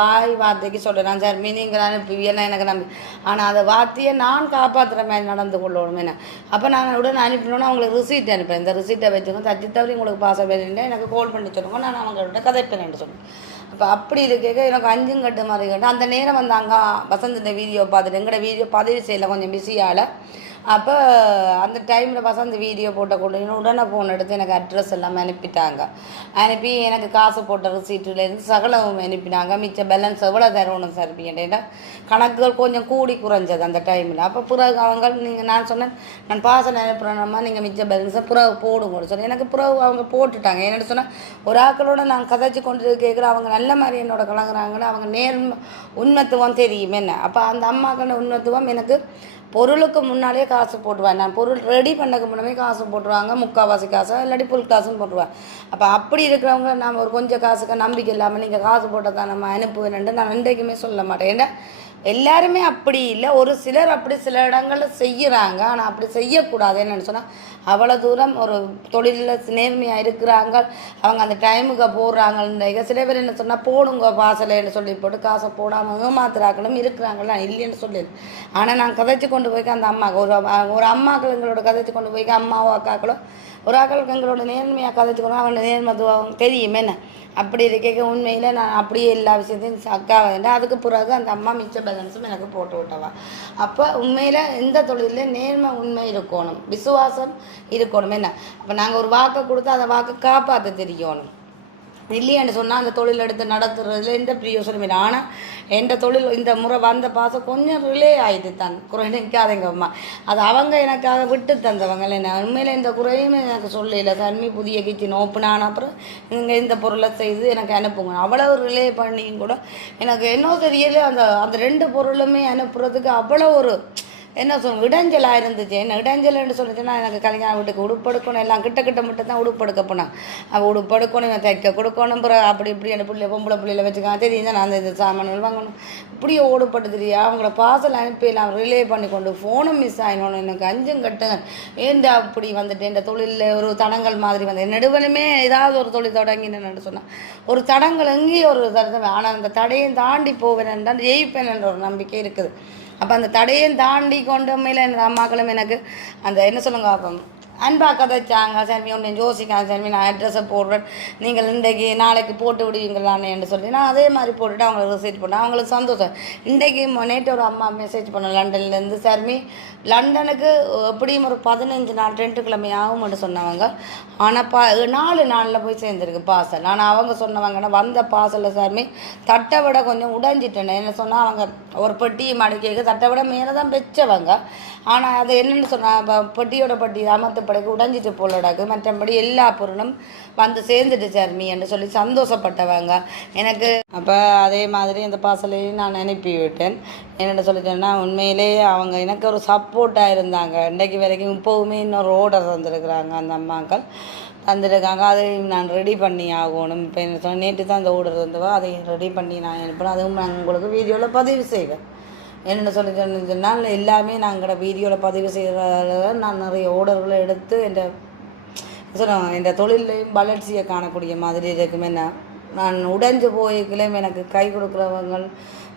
வார்த்தைக்கு சொல்லலாம் சார் நீங்கள் அனுப்புவீன்னா எனக்கு நம்பி ஆனால் அந்த வார்த்தையை நான் காப்பாற்றுற மாதிரி நடந்து கொள்ளணும் என்ன. அப்போ நான் உடனே அனுப்பினோன்னா அவங்களுக்கு ரிசீட் அனுப்பேன். இந்த ரிசீட்டை வச்சுக்கோங்க தட்டி தவறி உங்களுக்கு பார்சல் வேணுன்னா எனக்கு கால் பண்ணி சொல்லுங்க நான் அவங்கள்ட்ட கதைப்பேன் சொன்னேன். அப்போ அப்படி இது கேட்க எனக்கு 5 கட்டு மாதிரி கேட்டேன். அந்த நேரம் வந்து அங்கே வசந்தின வீடியோ பார்த்துட்டு எங்களோட வீடியோ பதிவு செய்யலை கொஞ்சம் பிஸியால் அப்போ அந்த டைமில் பார்த்தா அந்த வீடியோ போட்ட கொண்டு உடனே ஃபோன் எடுத்து எனக்கு அட்ரஸ் எல்லாம் அனுப்பிட்டாங்க. அனுப்பி எனக்கு காசு போட்ட ரிசீட்டுலேருந்து சகலவும் அனுப்பினாங்க. மிச்ச பேலன்ஸ் எவ்வளோ தரணும் சார் அப்படின்ட்டு கணக்குகள் கொஞ்சம் கூடி குறைஞ்சது அந்த டைமில். அப்போ பிறகு அவங்க நான் சொன்னேன், நான் பாசல் அனுப்புகிறேன்னம்மா, நீங்கள் மிச்ச பேலன்ஸை பிறகு போடுங்கன்னு சொல்லி எனக்கு பிறகு அவங்க போட்டுட்டாங்க. என்னென்னு சொன்னால் ஒரு ஆக்களோட நான் கதைச்சி கொண்டு கேட்குற அவங்க நல்ல மாதிரி என்னோட கலங்குறாங்கன்னு அவங்க உண்மைத்துவம் தெரியும் என்ன. அப்போ அந்த அம்மாக்கான உண்மைத்துவம் எனக்கு பொருளுக்கு முன்னாலே காசு போட்டுருவேன். நான் பொருள் ரெடி பண்ணக்கு முன்னமே காசு போட்டுருவாங்க, முக்கால்வாசி காசு இல்லாட்டி ஃபுல் காசுன்னு போட்டுருவேன். அப்போ அப்படி இருக்கிறவங்க நம்ம ஒரு கொஞ்சம் காசுக்கு நம்பிக்கை இல்லாமல் நீங்கள் காசு போட்டால் தான் நம்ம அனுப்புவேன்ட்டு நான் இன்றைக்குமே சொல்ல மாட்டேன். ஏன்னா எல்லாருமே அப்படி இல்லை, ஒரு சிலர் அப்படி சில இடங்களில் செய்கிறாங்க. ஆனால் அப்படி செய்யக்கூடாது. என்னென்னு சொன்னால் அவ்வளோ தூரம் ஒரு தொழிலில் நேர்மையாக இருக்கிறாங்க, அவங்க அந்த டைமுக்கு போடுறாங்கன்னு. சில பேர் என்ன சொன்னால் போடுங்க பாசலைன்னு சொல்லி போட்டு காசை போடாமல் ஏமாத்துறாக்களும் இருக்கிறாங்களா, இல்லைன்னு சொல்லி. ஆனால் நான் கதைச்சி கொண்டு போய்க்க அந்த அம்மாவுக்கு ஒரு அம்மாக்கள் எங்களோட கதைச்சி கொண்டு போய்க்க அம்மாவோ அக்காக்களோ ஒரு ஆக்களுக்கு எங்களோட நேர்மையாக கதைச்சிக்கணும், அவங்களோட நேர்மத்துவம் தெரியும் என்ன. அப்படி இருக்க உண்மையில் நான் அப்படியே எல்லா விஷயத்தையும் அக்கா வேண்டாம். அதுக்கு பிறகு அந்த அம்மா மிச்ச பேலன்ஸும் எனக்கு போட்டு விட்டவா. அப்போ உண்மையில் எந்த தொழிலில் நேர்மை உண்மை இருக்கணும், விசுவாசம் இருக்கணும் என்ன. அப்போ நாங்கள் ஒரு வாக்கை கொடுத்து அந்த வாக்கை காப்பாற்ற தெரியணும். இல்லையான்னு சொன்னால் அந்த தொழில் எடுத்து நடத்துறதுல எந்த பிரயோசனம் இல்லை. ஆனால் எந்த தொழில் இந்த முறை வந்த பாசம் கொஞ்சம் ரிலே ஆகிட்டு தான் குறை நிற்காதங்க அம்மா. அது அவங்க எனக்காக விட்டு தந்தவங்க. என்ன உண்மையில் இந்த குறையுமே எனக்கு சொல்லல. தன்மை புதிய கிச்சன் ஓப்பன் ஆன அப்புறம் இங்கே இந்த பொருளை செய்து எனக்கு அனுப்புங்க அவ்வளவு ரிலே பண்ணியும் கூட எனக்கு என்ன தெரியல. அந்த 2 பொருளுமே அனுப்புறதுக்கு அவ்வளோ ஒரு என்ன சொல்லுங்க இடைஞ்சலாக இருந்துச்சு. என்ன இடைஞ்சல்னு சொல்லிச்சுன்னா எனக்கு கல்யாணம் வீட்டுக்கு உடுப்படுக்கணும், எல்லாம் கிட்ட மட்டும் தான் உடுப்படுக்க போனான். அவள் உடுப்படுக்கணும், இவன் தைக்க கொடுக்கணும், பிறகு அப்படி இப்படி என்ன பிள்ளை பொம்பளை பிள்ளையில வச்சுக்கான் தெரியும். நான் இந்த சாமான்கள் வாங்கணும், இப்படியே ஓடுப்பட்டு தெரியா. அவங்கள பார்சல் அனுப்பிடலாம் ரிலே பண்ணி கொண்டு ஃபோனும் மிஸ் ஆகினோன்னு எனக்கு அஞ்சும் கட்டுங்க. ஏண்டா அப்படி வந்துட்டு இந்த தொழிலில் ஒரு தடங்கள் மாதிரி வந்து நெடுவனுமே ஏதாவது ஒரு தொழில் தொடங்கினேன்னு சொன்னால் ஒரு தடங்கள் எங்கேயும் ஒரு தருதம். ஆனால் அந்த தடையும் தாண்டி போவேன் தான் ஜெயிப்பேன் என்ற ஒரு நம்பிக்கை இருக்குது. அப்போ அந்த தடையும் தாண்டி கொண்டு மேலே என் அம்மாக்களும் எனக்கு அந்த என்ன சொல்லுங்க அப்போ அன்பாக கதைச்சாங்க. சரி ஒன்று யோசிக்காங்க, சரி நான் அட்ரஸை போடுறேன், நீங்கள் இன்றைக்கு நாளைக்கு போட்டு விடுவீங்களான்னு சொல்லி நான் அதே மாதிரி போட்டுவிட்டு அவங்களுக்கு ரிசீட் பண்ணேன். அவங்களுக்கு சந்தோஷம். இன்றைக்கு நேற்று ஒரு அம்மா மெசேஜ் பண்ணேன் லண்டன்லேருந்து, சர்மி லண்டனுக்கு எப்படியும் ஒரு 15 நாள் 2 கிழமை ஆகும்னு சொன்னவங்க. ஆனால் 4 நாளில் போய் சேர்ந்துருக்கு பார்சல். ஆனால் அவங்க சொன்னவங்கன்னா வந்த பார்சலில் சர்மி தட்டை விட கொஞ்சம் உடைஞ்சிட்டேன். என்ன சொன்னால் அவங்க ஒரு பெட்டியை மடிக்க தட்டை விட மேலே தான் வச்சவங்க. ஆனால் அது என்னென்னு சொன்னால் பெட்டியோட பெட்டி அமர்த்தப்படைக்கு உடைஞ்சிட்டு போலடாக்கு, மற்றபடி எல்லா பொருளும் வந்து சேர்ந்துட்டு சர்மி என்று சொல்லி சந்தோஷப்பட்டவங்க எனக்கு. அப்போ அதே மாதிரி இந்த பார்சலையும் நான் அனுப்பி விட்டேன். என்னென்னு சொல்லிட்டேன்னா உண்மையிலேயே அவங்க எனக்கு ஒரு சப்போர்ட்டாக இருந்தாங்க. இன்றைக்கு வரைக்கும் இப்போவுமே இன்னொரு ஆர்டர் தந்துருக்குறாங்க அந்த அம்மாக்கள் தந்துருக்காங்க. அதையும் நான் ரெடி பண்ணி ஆகணும். இப்போ என்ன சொன்னால் நேற்று தான் அந்த ஆர்டர் தந்துவா, அதையும் ரெடி பண்ணி நான் அனுப்பினேன். அதுவும் நான் உங்களுக்கு வீடியோவில் பதிவு செய்வேன். என்னென்னு சொல்லி சொன்னால் எல்லாமே நாங்கள் வீடியோவில் பதிவு செய்கிறதால நான் நிறைய ஆர்டர்களை எடுத்து என் தொழிலையும் வளர்ச்சியை காணக்கூடிய மாதிரி இருக்குமே. நான் உடைஞ்சு போய்க்கலையும் எனக்கு கை கொடுக்குறவங்க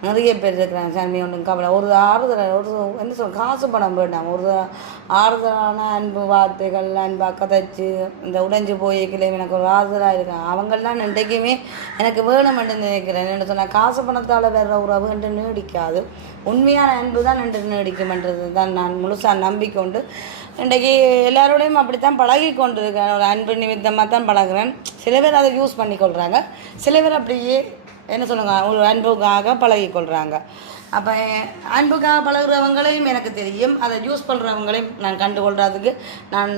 நிறைய பேர் இருக்கிறாங்க. சாமி ஒன்றும் கவலை ஒரு ஆறுதல் ஒரு என்ன சொல்ல காசு பணம் வேண்டாம், ஒரு ஆறுதலான அன்பு வார்த்தைகள் அன்பாக கதைச்சு இந்த உடைஞ்சு போய்க்கலையும் எனக்கு ஒரு ஆறுதலாக இருக்காங்க. அவங்களாம் இன்றைக்குமே எனக்கு வேணுமென்று நினைக்கிறேன். என்ன சொன்னால் காசு பணத்தால் வேற உறவு என்று நீடிக்காது, உண்மையான அன்பு தான் என்று நீடிக்கும்ன்றது தான் நான் முழுசாக நம்பிக்கொண்டு இன்றைக்கி எல்லாரோடையும் அப்படித்தான் பழகி கொண்டு இருக்கேன். ஒரு அன்பு நிமித்தமாக தான் பழகுறேன். சில பேர் அதை யூஸ் பண்ணிக்கொள்கிறாங்க, சில பேர் அப்படியே என்ன சொல்லுங்க ஒரு அன்புக்காக பழகிக்கொள்கிறாங்க. அப்போ அன்புக்காக பழகுறவங்களையும் எனக்கு தெரியும், அதை யூஸ் பண்ணுறவங்களையும் நான் கண்டுகொள்கிறதுக்கு நான்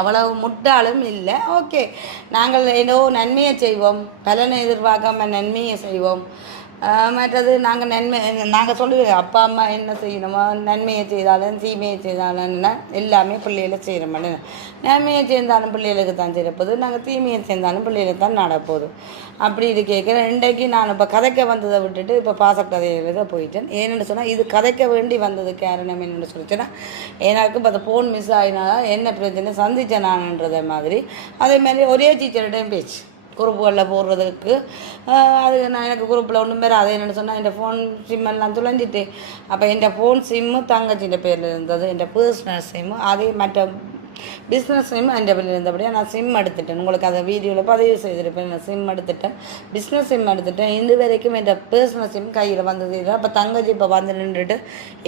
அவ்வளவு முட்டாளும் இல்லை. ஓகே, நாங்கள் ஏதோ நன்மையை செய்வோம், பலனை எதிர்பார்க்காம நன்மையை செய்வோம். மற்றது நாங்கள் சொல்லுவோம் அப்பா அம்மா என்ன செய்யணுமோ நன்மையை செய்தாலும் தீமையை செய்தாலும்னா எல்லாமே பிள்ளைகளை செய்கிறோம். நன்மையை சேர்ந்தாலும் பிள்ளைகளுக்கு தான் செய்யப்போகுது, நாங்கள் தீமையை சேர்ந்தாலும் பிள்ளைகளுக்கு தான் நடப்போகுது. அப்படி இது கேட்குறேன். இன்றைக்கு நான் இப்போ கதைக்க வந்ததை விட்டுட்டு இப்போ பாசக்கதையில் தான் போயிட்டேன். ஏன்னு சொன்னால் இது கதைக்க வேண்டி வந்தது காரணம் என்னென்னு சொல்லிச்சுன்னா எனக்கு இப்போ அந்த ஃபோன் மிஸ் ஆகினால என்ன பிரச்சனை சந்தித்தேன் நான்ன்றதை மாதிரி. அதேமாதிரி ஒரே டீச்சர்கிட்டையும் பேச்சு குரூப்புகளில் போடுறதுக்கு அது நான் எனக்கு குரூப்பில் ஒன்றும் பேர் அதை என்னென்னு சொன்னால் என் ஃபோன் சிம்மெல்லாம் துளைஞ்சிட்டு. அப்போ என் ஃபோன் சிம்மு தங்கச்சின்ற பேரில் இருந்தது, என் பர்சனல் சிம்மு. அதே மற்ற பிஸ்னஸ் சிம் அந்த இருந்தபடியாக நான் சிம் எடுத்துட்டேன். உங்களுக்கு அதை வீடியோவில் பதிவு செய்திருப்பேன். நான் சிம் எடுத்துட்டேன், பிஸ்னஸ் சிம் எடுத்துட்டேன். இது வரைக்கும் என் பர்சனல் சிம் கையில் வந்தது இல்லை. அப்போ தங்கச்சி இப்போ வந்து நின்றுட்டு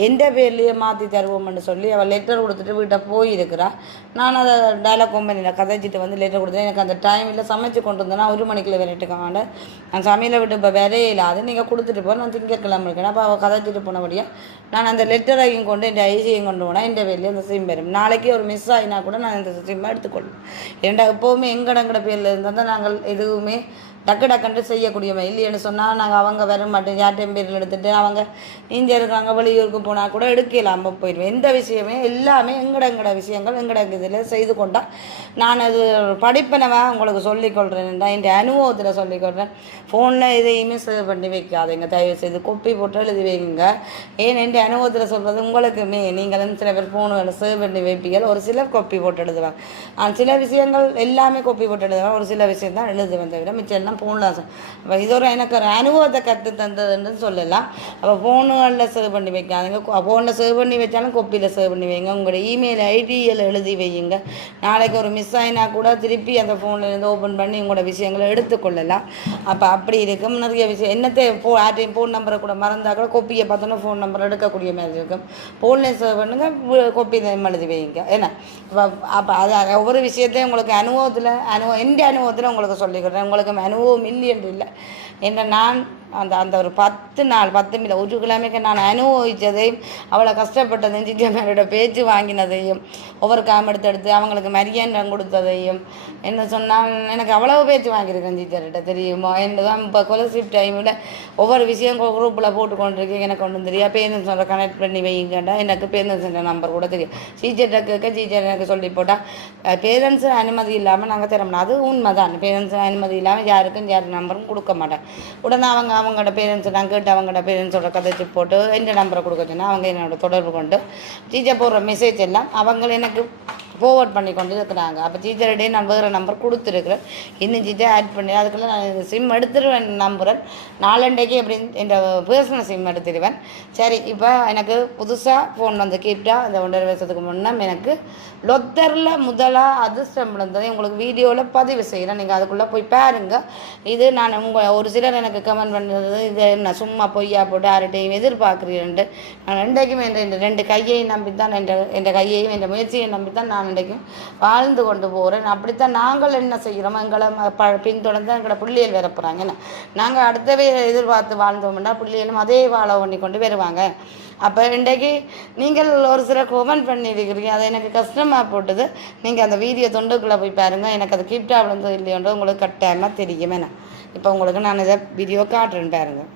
எந்த பேர்லேயே மாற்றி தருவோம்னு சொல்லி அவள் லெட்டர் கொடுத்துட்டு வீட்டை போயிருக்கிறா. நான் அதை டைலாக் கம்பெனியில் கதைச்சிட்டு வந்து லெட்டர் கொடுத்தேன். எனக்கு அந்த டைமில் சமைச்சு கொண்டு வந்தேன்னா 1 மணிக்குள்ள விரட்டுக்காண்ட நான் சமையலை விட்டு இப்போ விரையில அது நீங்கள் கொடுத்துட்டு போ, நான் திங்கக்கிழமை இருக்கேன். அப்போ அவள் கதைச்சிட்டு போனபடியாக நான் அந்த லெட்டரையும் கொண்டு என் ஐசியையும் கொண்டு போனால் என் பேர்லேயே அந்த சிம் வரும். நாளைக்கு ஒரு மிஸ் ஆகினா கூட நான் இந்த சிம்மை எடுத்துக்கொள்வேன். ஏன்டா எப்போவுமே எங்கடங்கட பேரில் இருந்தால் தான் நாங்கள் எதுவுமே டக்கு டக்குன்ட்டு செய்யக்கூடியவங்க. இல்லைன்னு சொன்னால் நாங்கள் அவங்க வர மாட்டோம், யார்ட்டையும் பேரில் எடுத்துகிட்டு அவங்க இங்கே இருக்கிறாங்க வெளியூருக்கு போனால் கூட எடுக்கலாமல் போயிடுவேன். எந்த விஷயமே எல்லாமே எங்கட விஷயங்கள் எங்கட இதில் செய்து கொண்டால் நான் அது படிப்பினவா உங்களுக்கு சொல்லிக்கொள்கிறேன்டா, என் அனுபவத்தில் சொல்லிக்கொள்கிறேன். ஃபோனில் எதையுமே சேவ் பண்ணி வைக்காதீங்க, தயவு செய்து கொப்பி போட்டு எழுதி வைங்க. ஏன் என் அனுபவத்தில் சொல்கிறது உங்களுக்குமே, நீங்களும் சில பேர் ஃபோனுகளை சேவ் பண்ணி வைப்பீங்க, ஒரு சிலர் கொப்பி போட்டு எழுதுவாங்க. சில விஷயங்கள் எல்லாமே கொப்பி போட்டு எழுதுவாங்க, ஒரு சில விஷயம் தான் எழுதுவேன் தவிர மிச்சம் எல்லாம் ஃபோனில். அப்போ இது ஒரு எனக்கு ஒரு அனுபவத்தை கற்று தந்ததுன்னு சொல்லலாம். அப்போ ஃபோனுகளில் சேவ் பண்ணி வைக்காதுங்க. ஃபோனில் சேவ் பண்ணி வச்சாலும் கொப்பியில் சேவ் பண்ணி வைங்க. உங்களோட இமெயில் ஐடியில் எழுதி வைங்க. நாளைக்கு ஒரு மிஸ் ஆகினா கூட திருப்பி அந்த ஃபோன்லேருந்து ஓப்பன் பண்ணி உங்களோட விஷயங்களை எடுத்துக்கொள்ளலாம். அப்போ அப்படி இருக்கும் நிறைய விஷயம். என்னத்தை யார்ட்டையும் ஃபோன் நம்பரை கூட மறந்தால் கூட கொப்பியை பார்த்தோன்னா ஃபோன் நம்பர் எடுக்கக்கூடிய மாதிரி இருக்கும். ஃபோன்லேயும் சேவ் பண்ணுங்க, கொப்பியில் எழுதி வைங்க. ஏன்னா அப்போ அது ஒவ்வொரு விஷயத்தையும் உங்களுக்கு அனுபவத்தில் எந்த அனுபவத்தில் உங்களுக்கு சொல்லிக்கிறேன். உங்களுக்கு அனுபவம் இல்லை என்று இல்லை. என்ன நான் அந்த ஒரு 10 நாள் 10 மில்ல ஒரு கிழமைக்கு நான் அனுபவித்ததையும் அவளை கஷ்டப்பட்டதையும் சித்தியம்மாரோட பேச்சு வாங்கினதையும் ஒவ்வொரு எடுத்து அவங்களுக்கு மரியாதை கொடுத்ததையும் என்ன சொன்னால் எனக்கு அவ்வளவு பேச்சு வாங்கியிருக்கேன் டீச்சர்கிட்ட தெரியுமோ. என்ன தான் இப்போ ஸ்காலர்ஷிப் டைமில் ஒவ்வொரு விஷயம் குரூப்பில் போட்டு கொண்டிருக்கேன். எனக்கு ஒன்றும் தெரியாது. பேரண்ட்ஸ் சொல்ல கனெக்ட் பண்ணி வைங்கண்டா, எனக்கு பேரண்ட்ஸ் நம்பர் கூட தெரியும். டீச்சர்கிட்ட கேட்க டீச்சர் எனக்கு சொல்லி போட்டால் பேரண்ட்ஸ் அனுமதி இல்லாமல் நாங்கள் தரோம்னா அது உண்மை தான். பேரண்ட்ஸ் அனுமதி இல்லாமல் யாருக்கும் நம்பரும் கொடுக்க மாட்டேன். உடனே அவங்களோட பேரண்ட்ஸ் நான் கேட்டு அவங்களோட பேரண்ட்ஸோட கதைச்சு போட்டு எந்த நம்பரை கொடுக்க சொன்னால் அவங்க என்னோட தொடர்பு கொண்டு டீச்சர் போடுற மெசேஜ் எல்லாம் அவங்க எனக்கு ஃபார்வர்ட் பண்ணி கொண்டு இருக்கிறாங்க. அப்போ டீச்சர்டே நான் வேறு நம்பர் கொடுத்துருக்குறேன். இன்னும் டீச்சர் ஆட் பண்ணி அதுக்குள்ளே நான் சிம் எடுத்துருவேன் நம்புறேன். நாளண்டைக்கு அப்படின்னு என் பர்சனல் சிம் எடுத்துடுவேன். சரி, இப்போ எனக்கு புதுசாக ஃபோன் வந்து கேட்டால் அந்த 1.5 வருஷத்துக்கு முன்னே எனக்கு லொத்தரில் முதலாக அதிர்ஷ்டம் விழுந்ததை உங்களுக்கு வீடியோவில் பதிவு செய்கிறேன். நீங்கள் அதுக்குள்ளே போய் பாருங்கள். இது நான் ஒரு சிலர் எனக்கு கமெண்ட் பண்ணுறது இது என்ன சும்மா பொய்யா போட்டு யார்கிட்டையும் எதிர்பார்க்குறீன்ட்டு. நான் ரெண்டைக்குமே என் 2 கையை நம்பி தான் என் கையையும் என் முயற்சியை நம்பி தான் நான் இன்றைக்கும் வாழ்ந்து கொண்டு போகிறேன். அப்படித்தான் நாங்கள் என்ன செய்கிறோம், எங்களை பின்தொடர்ந்து எங்களோட பிள்ளைகள் வர போகிறாங்க. ஏன்னா நாங்கள் அடுத்தவே எதிர்பார்த்து வாழ்ந்தோம்னா பிள்ளைகளும் அதே வாழ பண்ணி கொண்டு வருவாங்க. அப்போ இன்றைக்கு நீங்கள் ஒரு சில கமெண்ட் பண்ணியிருக்கிறீங்க, அது எனக்கு கஷ்டமாக போட்டுது. நீங்கள் அந்த வீடியோ தொண்டுக்குள்ளே போய் பாருங்கள். எனக்கு அது கிஃப்டாக விழுந்தது இல்லையோன்றது உங்களுக்கு கட்டாயமாக தெரியும். என்ன இப்போ உங்களுக்கு நான் இதை வீடியோ காட்டுறேன் பாருங்கள்.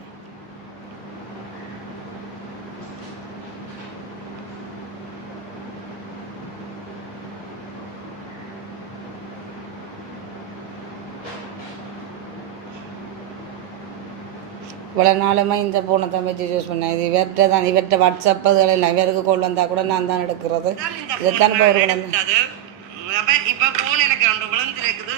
இவ்வளோ நாளுமே இந்த ஃபோனை தான் வச்சு யூஸ் பண்ணேன். இது இவர்கிட்ட வாட்ஸ்அப் அதெல்லாம் இவருக்கு கொண்டு வந்தால் கூட நான் தான் எடுக்கிறது. இதைத்தான் இப்போ ஒரு இப்போ ஃபோன் எனக்கு ஒன்று விழுந்துருக்குது.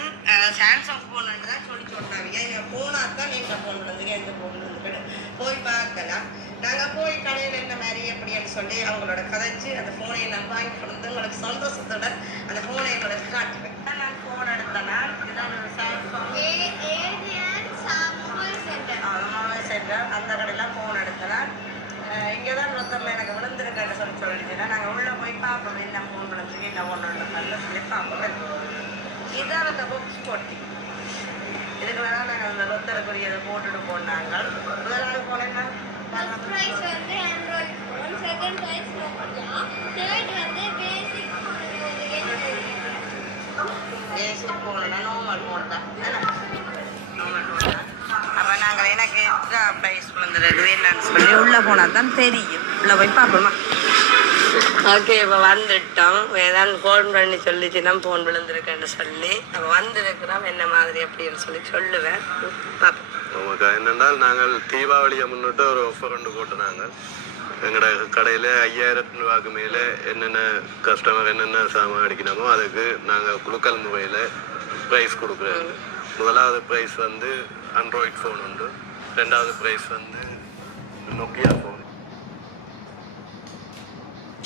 சாம்சங் ஃபோன் தான் சொல்லி சொன்னாங்க. ஃபோனாக தான் நீங்கள் ஃபோன் விழுந்துங்க, எந்த ஃபோன் விழுந்துக்கிட்டு போய் பார்க்கலாம். நாங்கள் போய் கடையில் என்ன மாதிரி எப்படின்னு சொல்லி அவங்களோட கதைச்சு அந்த ஃபோனை நான் வாங்கி கொடுத்து உங்களுக்கு சந்தோஷத்தோட அந்த ஃபோனை உங்களுக்கு காட்டுவேன். நான் ஃபோன் எடுத்தேன்னா இதுதான் சாம்சங் சென்டர். அந்த கடையில் ஃபோன் எடுத்தேன். இங்கே தான் ஒருத்தரில் எனக்கு விழுந்திருக்கேன்னு சொல்லிச்சுன்னா நாங்கள் உள்ளே போய் பார்ப்போம் என்ன ஃபோன் விழுந்துருக்கு என்ன ஃபோன் விழுந்துருக்கான்னு சொல்லி பார்ப்போம். இதான் அந்த புக்ஸ் போட்டி. இதுக்குள்ள தான் நாங்கள் அந்த ஒருத்தருக்குரியதை போட்டுட்டு போனாங்க. முதலாவது ஃபோன் என்ன பேசிக் ஃபோனுன்னா நார்மல் ஃபோன் தான். நார்மல் ஃபோன் தான். அப்போ நாங்கள் எனக்கு எக்ஸ்ட்ரா ப்ரைஸ் விழுந்துருக்கு என்னன்னு சொல்லி உள்ளே போனால் தான் தெரியும். உள்ளே போய் பார்ப்போமா. ஓகே, இப்போ வந்துட்டோம். ஏதாவது ஃபோன் பண்ணி சொல்லிச்சுன்னா ஃபோன் விழுந்திருக்கேன்னு சொல்லி அப்போ வந்திருக்கிறோம் என்ன மாதிரி அப்படின்னு சொல்லி சொல்லுவேன். பார்ப்போம். நமக்கு என்னென்னால் நாங்கள் தீபாவளியை முன்னிட்டு ஒரு ஆஃபர் ஒன்று போட்டுனாங்க. எங்களோட கடையில் 5000 ரூபாய்க்கு மேலே என்னென்ன கஸ்டமர் என்னென்ன சாமான் அடிக்கணுமோ அதுக்கு நாங்கள் குழுக்கள் முறையில் ப்ரைஸ் கொடுக்குறோம். முதலாவது ப்ரைஸ் வந்து ஆண்ட்ராய்ட் ஃபோன் உண்டு. 2வது ப்ரைஸ் வந்து நோக்கியா ஃபோன்.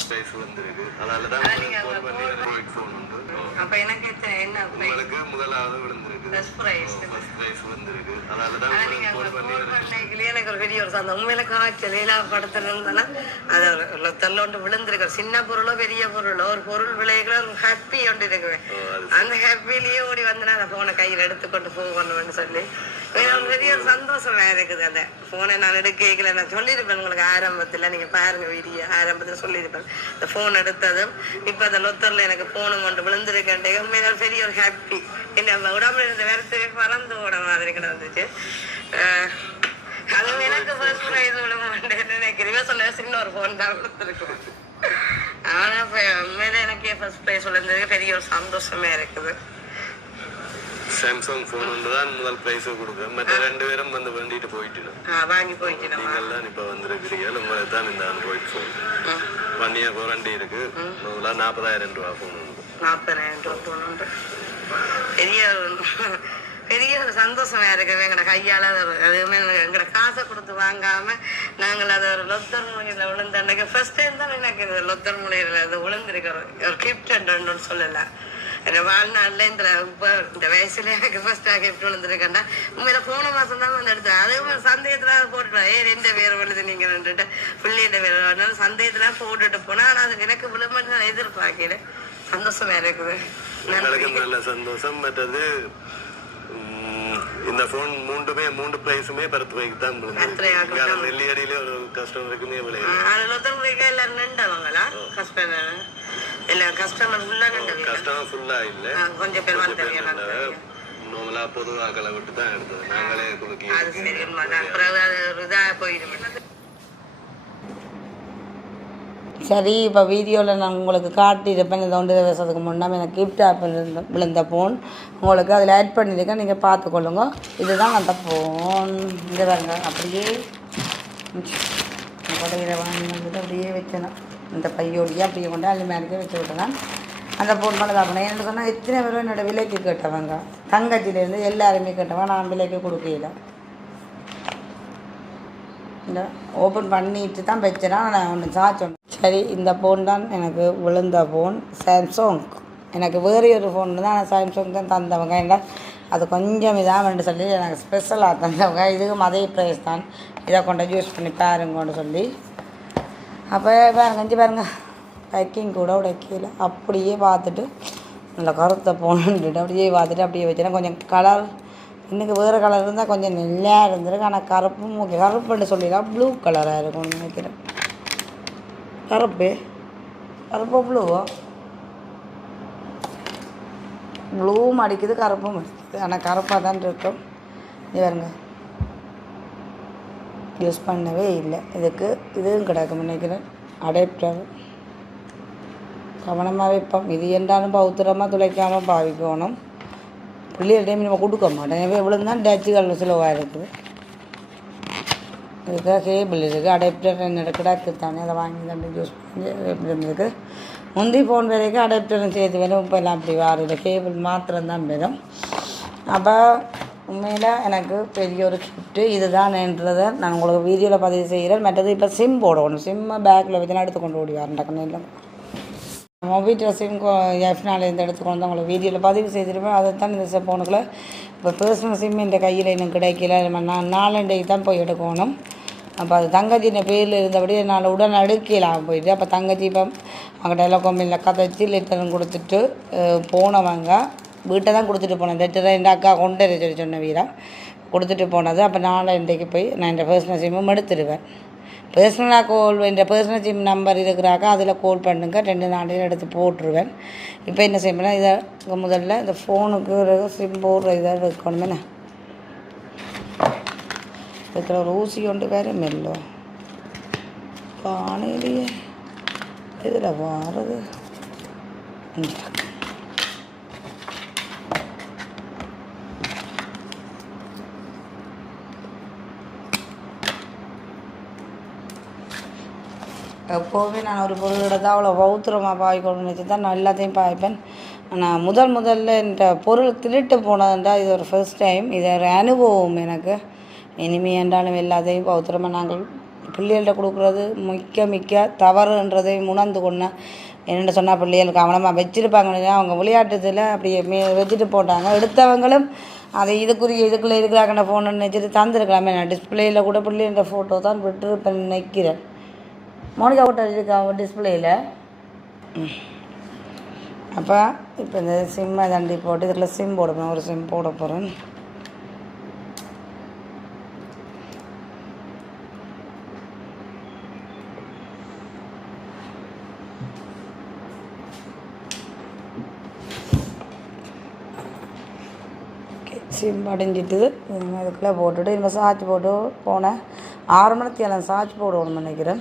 பிரைஸ் வந்திருக்கு. அதனால தான் ஃபோன் பண்ணி Android ஃபோன் உண்டு. அப்ப எனக்கு என்ன உங்களுக்கு முதலாவது விழுந்திருக்கு. ஃபர்ஸ்ட் பிரைஸ் வந்திருக்கு. அதனால தான் ஃபோன் பண்ணி எனக்கு ஒரு பெரிய ஒரு சந்தோஷம். உண்மையில காய்ச்சல் எல்லாம் படுத்துறதுனா அது லொத்தல்லோண்டு விழுந்திருக்கு. சின்ன பொருளோ பெரிய பொருளோ ஒரு பொருள் விளைவுகளோ ஒரு ஹாப்பி ஒன்று இருக்குவேன். அந்த ஹாப்பிலேயே ஓடி வந்து நான் ஃபோனை கையில் எடுத்துக்கொண்டு போகணும்னு சொல்லி பெரிய ஒரு சந்தோஷமா இருக்குது. அந்த ஃபோனை நான் எடுக்கல, நான் சொல்லியிருப்பேன் உங்களுக்கு ஆரம்பத்தில், நீங்கள் பாருங்க வீடியோ ஆரம்பத்தில் சொல்லியிருப்பேன். இந்த ஃபோன் எடுத்ததும் இப்போ அந்த லொத்தரில் எனக்கு ஃபோனும் கொண்டு விழுந்திருக்கேன். உண்மையில பெரிய ஒரு ஹாப்பி. என்ன உடம்புல இருந்த வேறத்து மறந்து ஓட மாதிரி கிடந்துச்சு. அதுவும் எனக்கு ஃபர்ஸ்ட் ப்ரைஸ் விட மாட்டேன்னு நினைக்கிறேன். சொன்ன சின்ன ஒரு ஃபோன் தான் கொடுத்துருக்கோம். ஆனால் இப்போ உண்மையில எனக்கே ஃபர்ஸ்ட் ப்ரைஸ் விழுந்ததுக்கு பெரிய ஒரு சந்தோஷமே இருக்குது. சாம்சங் ஃபோன் ஒன்று தான் முதல் ப்ரைஸை கொடுக்குறேன். மற்ற 2 பேரும் வந்து வேண்டிட்டு போயிட்டு வாங்கி போயிட்டு நீங்கள் தான் இப்போ வந்துருக்கிறீங்க. உங்களுக்கு தான் இந்த ஆண்ட்ராய்ட் ஃபோன் 1 year வாரண்டி இருக்கு. 40,000 ரூபா ஃபோன் உண்டு. 40,000 ரூபா ஃபோன் உண்டு. பெரிய ஒரு சந்தோஷமா இருக்கவே எங்களை கையால் அதுவுமே எங்களை காசை கொடுத்து வாங்காம நாங்கள் அதை ஒரு லொத்தர் மொழியில் விழுந்த அன்னைக்கு ஃபர்ஸ்ட் டைம் தான் எனக்கு இந்த லொத்தர் மொழியில் அது விழுந்திருக்கிறோம். ஒரு கிஃப்ட் ஒன்று சொல்லலாம். என் வாழ்நாளில் இந்த வயசுல எனக்கு ஃபர்ஸ்ட் கிஃப்ட் விழுந்திருக்கேன்டா. உண்மையில போன மாதம் தான் வந்து எடுத்தேன். அதுவும் சந்தேகத்தில் போட்டுட்டேன். எந்த பேர் விழுது நீங்கள் வந்துட்டு பிள்ளைகிட்ட பேர் வேணாலும் சந்தேகத்தில் போட்டுட்டு போனால். ஆனால் அதுக்கு எனக்கு விழும்பு நான் எதிர்பார்க்கல. சந்தோஷமா இருக்குது. நல்ல சந்தோஷம். மற்றது இந்த போன் 3 பிரைஸுமே 10 ரூபாய்க்கு தான் நெல்லியடியில ஒரு கஸ்டமருக்குமே எல்லாரும் நின்றவங்களா கஸ்டமர் இல்ல கஸ்டமர் ஃபுல்லா இல்ல கொஞ்சம் பேர் வந்தாங்க. நார்மலா பொதுவாக்களை விட்டு தான் எடுத்தது. நாங்களே குலுக்கி அது சரி இதாக போயிடும். சரி, இப்போ வீடியோவில் நான் உங்களுக்கு காட்டியிருப்பேன். இந்த ஒன்று பேசுறதுக்கு முன்னாடி எனக்கு கிஃப்ட் ஆப்பில் விழுந்த ஃபோன் உங்களுக்கு அதில் ஆட் பண்ணியிருக்கேன். நீங்கள் பார்த்துக்கொள்ளுங்க. இதுதான் அந்த ஃபோன். இது பாருங்க, அப்படியே கொடையில் வாங்கி வந்துட்டு அப்படியே வச்சேன். இந்த பையோடையே அப்படியே கொண்டு அலுமையாருக்கே வச்சு விட்டேன். அந்த ஃபோன் மேலே தான் பண்ணேன். என்ன சொன்னால் எத்தனை பேரும் என்னோட விலைக்கு கேட்டவங்க, தங்கச்சியிலேருந்து எல்லாருமே கேட்டவங்க. நான் விலைக்கு கொடுக்கல. இந்த ஓப்பன் பண்ணிட்டு தான் வச்சேன்னா நான் ஒன்று சாச்சோம். சரி, இந்த ஃபோன் தான் எனக்கு விழுந்த ஃபோன். சாம்சங் எனக்கு வேறு ஒரு ஃபோன் தான். ஆனால் சாம்சங் தான் தந்தவங்க. ஏன்னா அது கொஞ்சம் இதாகன்னு சொல்லி எனக்கு ஸ்பெஷலாக தந்தவங்க. இதுக்கும் அதே ப்ரைஸ் தான். இதை கொண்டு யூஸ் பண்ணி பாருங்கன்னு சொல்லி. அப்போ பாருங்க, இஞ்சி பாருங்க, பேக்கிங் கூட உடைக்கல. அப்படியே பார்த்துட்டு நல்ல கருத்தை ஃபோனுன்ட்டு அப்படியே பார்த்துட்டு அப்படியே வச்சேன்னா கொஞ்சம் கலர் இன்னைக்கு வேறு கலர் இருந்தால் கொஞ்சம் நெல்லையாக இருந்திருக்கு. ஆனால் கருப்பும் ஓகே. கருப்புன்னு சொல்லிடலாம், ப்ளூ கலராக இருக்கும்னு நினைக்கிறேன். கருப்போ ப்ளூவோ? ப்ளூவும் அடிக்குது, கருப்பும் அடிக்குது. ஆனால் கருப்பாக தான் இருக்கும். இது பாருங்க, யூஸ் பண்ணவே இல்லை. இதுவும் கிடக்கும் நினைக்கிறேன். அடாப்டர் கவனமாக வைப்போம். இது என்றாலும் பௌத்திரமாக துளைக்காமல் பாவிக்கணும். பிள்ளைகள் டைம் நம்ம கொடுக்க மாட்டோம். எனவே விழுந்தான் டச்சுகள் ஸ்லோவாக இருக்குது. இதுக்காக கேபிள் இருக்குது. அடாப்டர் என்னோட கிடக்குத்தானே அதை வாங்கி தான் யூஸ் பண்ணி இருந்திருக்கு. முந்தி ஃபோன் வரைக்கும் அடாப்டரும் சேர்த்து வரும். இப்போ எல்லாம் அப்படி வாரில்லை, கேபிள் மாத்திரம்தான் வரும். அப்போ உண்மையில் எனக்கு பெரிய ஒரு கிஃப்ட்டு இதுதான்ன்றதை நான் உங்களுக்கு வீடியோவில் பதிவு செய்கிறேன். மற்றது இப்போ சிம் போடணும். சிம்மை பேக்கில் வச்சுனா எடுத்து கொண்டு ஓடி வரண்டக்கணும். இல்லை மொபைல் சிம் எஃப்னாலேருந்து எடுத்துக்கொண்டு தான் உங்களுக்கு வீடியோவில் பதிவு செய்திருப்பேன். அதை தான் இந்த ஃபோனுக்குள்ளே இப்போ பர்சனல் சிம் இந்த கையில் இன்னும் கிடைக்கல. நான் 4 தான் போய் எடுக்கணும். அப்போ அது தங்கச்சின பேரில் இருந்தபடியே நான் உடனே எடுக்கலாம் போயிட்டு. அப்போ தங்கச்சி இப்போ அவங்க டெலகாமில் கதைச்சி லெட்டரும் கொடுத்துட்டு போனவங்க வீட்டை தான் கொடுத்துட்டு போனேன். லெட்டரை எங்கள் அக்கா கொண்டு சொல்லி சொன்ன வீரா கொடுத்துட்டு போனது. அப்போ இன்றைக்கு போய் நான் இந்த பர்சனல் சிம்மும் எடுத்துடுவேன். பர்சனலாக இந்த பர்சனல் சிம் நம்பர் இருக்கிறாக்க அதில் கால் பண்ணுங்க. 2 நாளையில் எடுத்து போட்டுருவேன். இப்போ என்ன செய்யணும்னா இதை முதல்ல இந்த ஃபோனுக்கு ஒரு சிம் போடுற இதாக இருக்கணுமே. இருக்கிற ஒரு ஊசி கொண்டு வேறு மெல்லோ காணையிலேயே இதில் வாரது. எப்போவுமே நான் ஒரு பொருள் எடுத்தால் அவ்வளோ பௌத்திரமாக பாய்க்கணும்னு நினச்சி தான் நான் எல்லாத்தையும் பாய்ப்பேன். ஆனால் முதல்ல இந்த பொருள் திருட்டு போனதுன்றா இது ஒரு ஃபர்ஸ்ட் டைம். இது ஒரு அனுபவம் எனக்கு. இனிமே என்றாலும் எல்லாத்தையும் பௌத்திரமாக நாங்கள் பிள்ளைகள்கிட்ட கொடுக்குறது மிக்க தவறுன்றதை உணர்ந்து கொண்டேன். என்னென்ன சொன்னால் பிள்ளைகளுக்கு கவனமாக வச்சுருப்பாங்க. அவங்க விளையாட்டுதில் அப்படியே வச்சுட்டு போட்டாங்க. எடுத்தவங்களும் அதை இதுக்குள்ளே இருக்கிறாங்கன்ற ஃபோனை நினச்சிட்டு தந்துருக்கலாமே. நான் டிஸ்பிளேயில் கூட பிள்ளைன்ற ஃபோட்டோ தான் விட்டுருப்பேன் நினைக்கிறேன். மோனிகா ஃபோட்டோ இருக்கா டிஸ்பிளேயில். அப்போ இப்போ இந்த சிம்மை தண்டி போட்டு இதில் சிம் போட போகிறேன். ஒரு சிம் போட போகிறேன். சிம் அடைஞ்சிட்டு இதுக்குள்ளே போட்டுட்டு இந்த சார்ஜ் போட்டு போனேன். 6 மணிக்கு சார்ஜ் போடணும்னு நினைக்கிறேன்.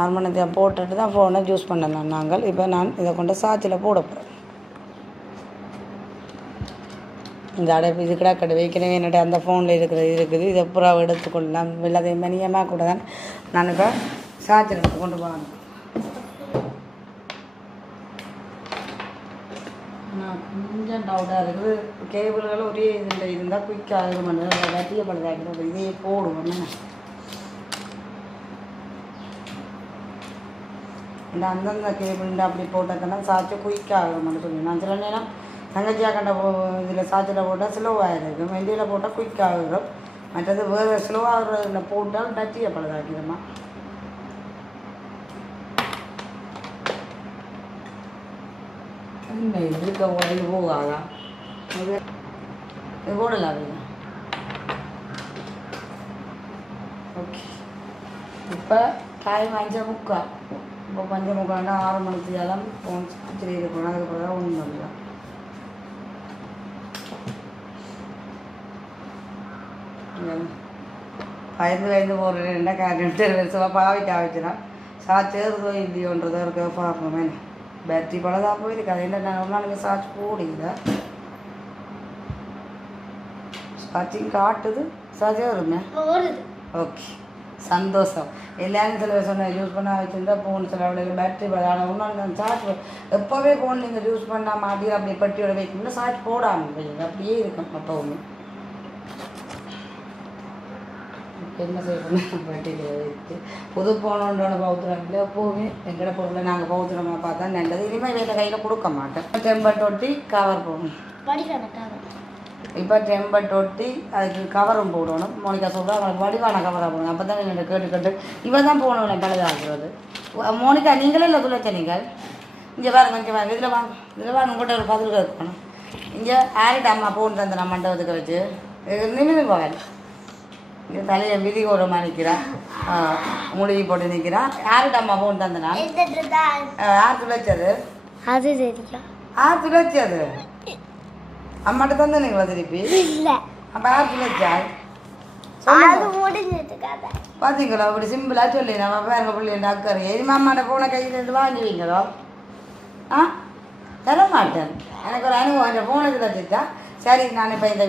6 மணிக்கு போட்டுட்டு தான் ஃபோனை யூஸ் பண்ணலாம் நாங்கள். இப்போ நான் இதை கொண்டு சார்ஜில் போட போகிறேன். இந்த அடைப்பு இது கிடக்கட்டு வைக்கணும். என்னோட அந்த ஃபோனில் இருக்குது. இதை பூரா எடுத்துக்கொள்ளலாம். இல்லாத மணியமாக கூட தான் நான் இப்போ சார்ஜில் எடுத்து கொண்டு போகணும். கொஞ்சம் டவுட்டாக இருக்குது. கேபிள்கள் ஒரே இதில் இருந்தால் குயிக்காக இது பண்ணுறது வெட்டிய பழுதாக்கிடும். இதையே போடுவோம். இந்த அந்தந்த கேபிள் அப்படி போட்டதுன்னா சார்ஜ் குயிக்காக சொல்லி நான் சில நேரம் தங்கச்சியாக கண்ட இதில் சார்ஜில் போட்டால் ஸ்லோவாக இருக்கும். வெண்டியில் போட்டால் குயிக்காகிடும். மற்றது வேறு ஸ்லோவாகிறதுல போட்டால் டச்சியை பழுதாக்கிடுமா. இருக்க இது போகாதா? இது போடலாம். ஓகே, இப்போ டைம் 5:45. இப்போ 5:45 6 மணிக்கு எல்லாம் ஃபோன் சார்ஜ் இருக்கணும். அதுக்கப்புறம் தான் ஒன்றும் பண்ணலாம். பயந்து போடுறேன். என்ன காரணம் தெரியும். பாவிக்க ஆரம்பிச்சுனா சார்ஜ் ஏறுதோ இல்லையோன்றதோ இருக்க பார்க்கணுமே. பேட்டரி பலதாக போயிருக்காது. என்ன ஒரு நாளைக்கு சார்ஜ் போடிங்க. சார்ஜிங் காட்டுது. சார்ஜ் வருமே. ஓகே, சந்தோஷம். எல்லாரும் சில சொன்ன யூஸ் பண்ண வச்சுருந்தா ஃபோன் சில பேட்டரி பலதான ஒன்றும் சார்ஜ் எப்போவே ஃபோன் நீங்கள் யூஸ் பண்ணால் மாட்டி அப்படி பட்டியோட வைக்கணும்னா சார்ஜ் போடாமல் வைங்க. அப்படியே இருக்கும் எப்போவுமே. என்ன செய்யணும் பட்டியில் வச்சு புது போனோன்றோட பௌத்திரம் எப்போவுமே எங்கட பொருளை நாங்கள் பௌத்திரமாக பார்த்தா நல்லது. இனிமேல் வேலை கையில் கொடுக்க மாட்டேன். டெம்பர் ஒட்டி கவர் போடணும். இப்போ டெம்பர் ஒட்டி அதுக்கு கவரும் போடணும். மோனிகா சொல்கிறா அவங்களுக்கு வடிவான கவராக போடணும். அப்போ தான் என்னோட கேட்டு இவன் தான் போகணும் பழுதாகிறது. மோனிகா நீங்களே இல்லை துளைச்ச நீங்கள் இங்கே பாருங்க. இங்கே வாங்க. இதில் வாங்க உங்கள்கிட்ட ஒரு பதில் இருக்கணும். இங்கே ஆரிட்ட அம்மா போன் தந்த நான் மண்டபத்துக்கு வச்சு நிமிந்து போவேன். இங்கே தலையை விதி ஒரு மாதிரி நிற்கிறான். முடிவு போட்டு நிற்கிறான். யார்கிட்ட அம்மா ஃபோன் தந்தனா? யார் துளைச்சது? அது தெரியும். யார் துளைச்சது? அம்மாட்ட தந்தீங்களா திருப்பி? அப்போ யார் துளைச்சா? பார்த்தீங்களா? அப்படி சிம்பிளாக சொல்லி நம்ம பேருங்க பிள்ளைங்க அக்கறை எரிமா அம்மாட்ட போன கையிலேருந்து வாங்குவீங்களோ? தர மாட்டேன். எனக்கு ஒரு அனுபவம். இந்த ஃபோனை துளைச்சிட்டா சரி. நான் இப்போ இந்த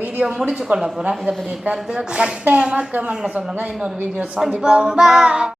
வீடியோ முடிச்சு கொள்ள போகிறேன். இதை பற்றி கருத்துக்கள் கட்டாயமாக கமெண்ட்டில் சொல்லுங்கள். இன்னொரு வீடியோ சந்திப்போம்.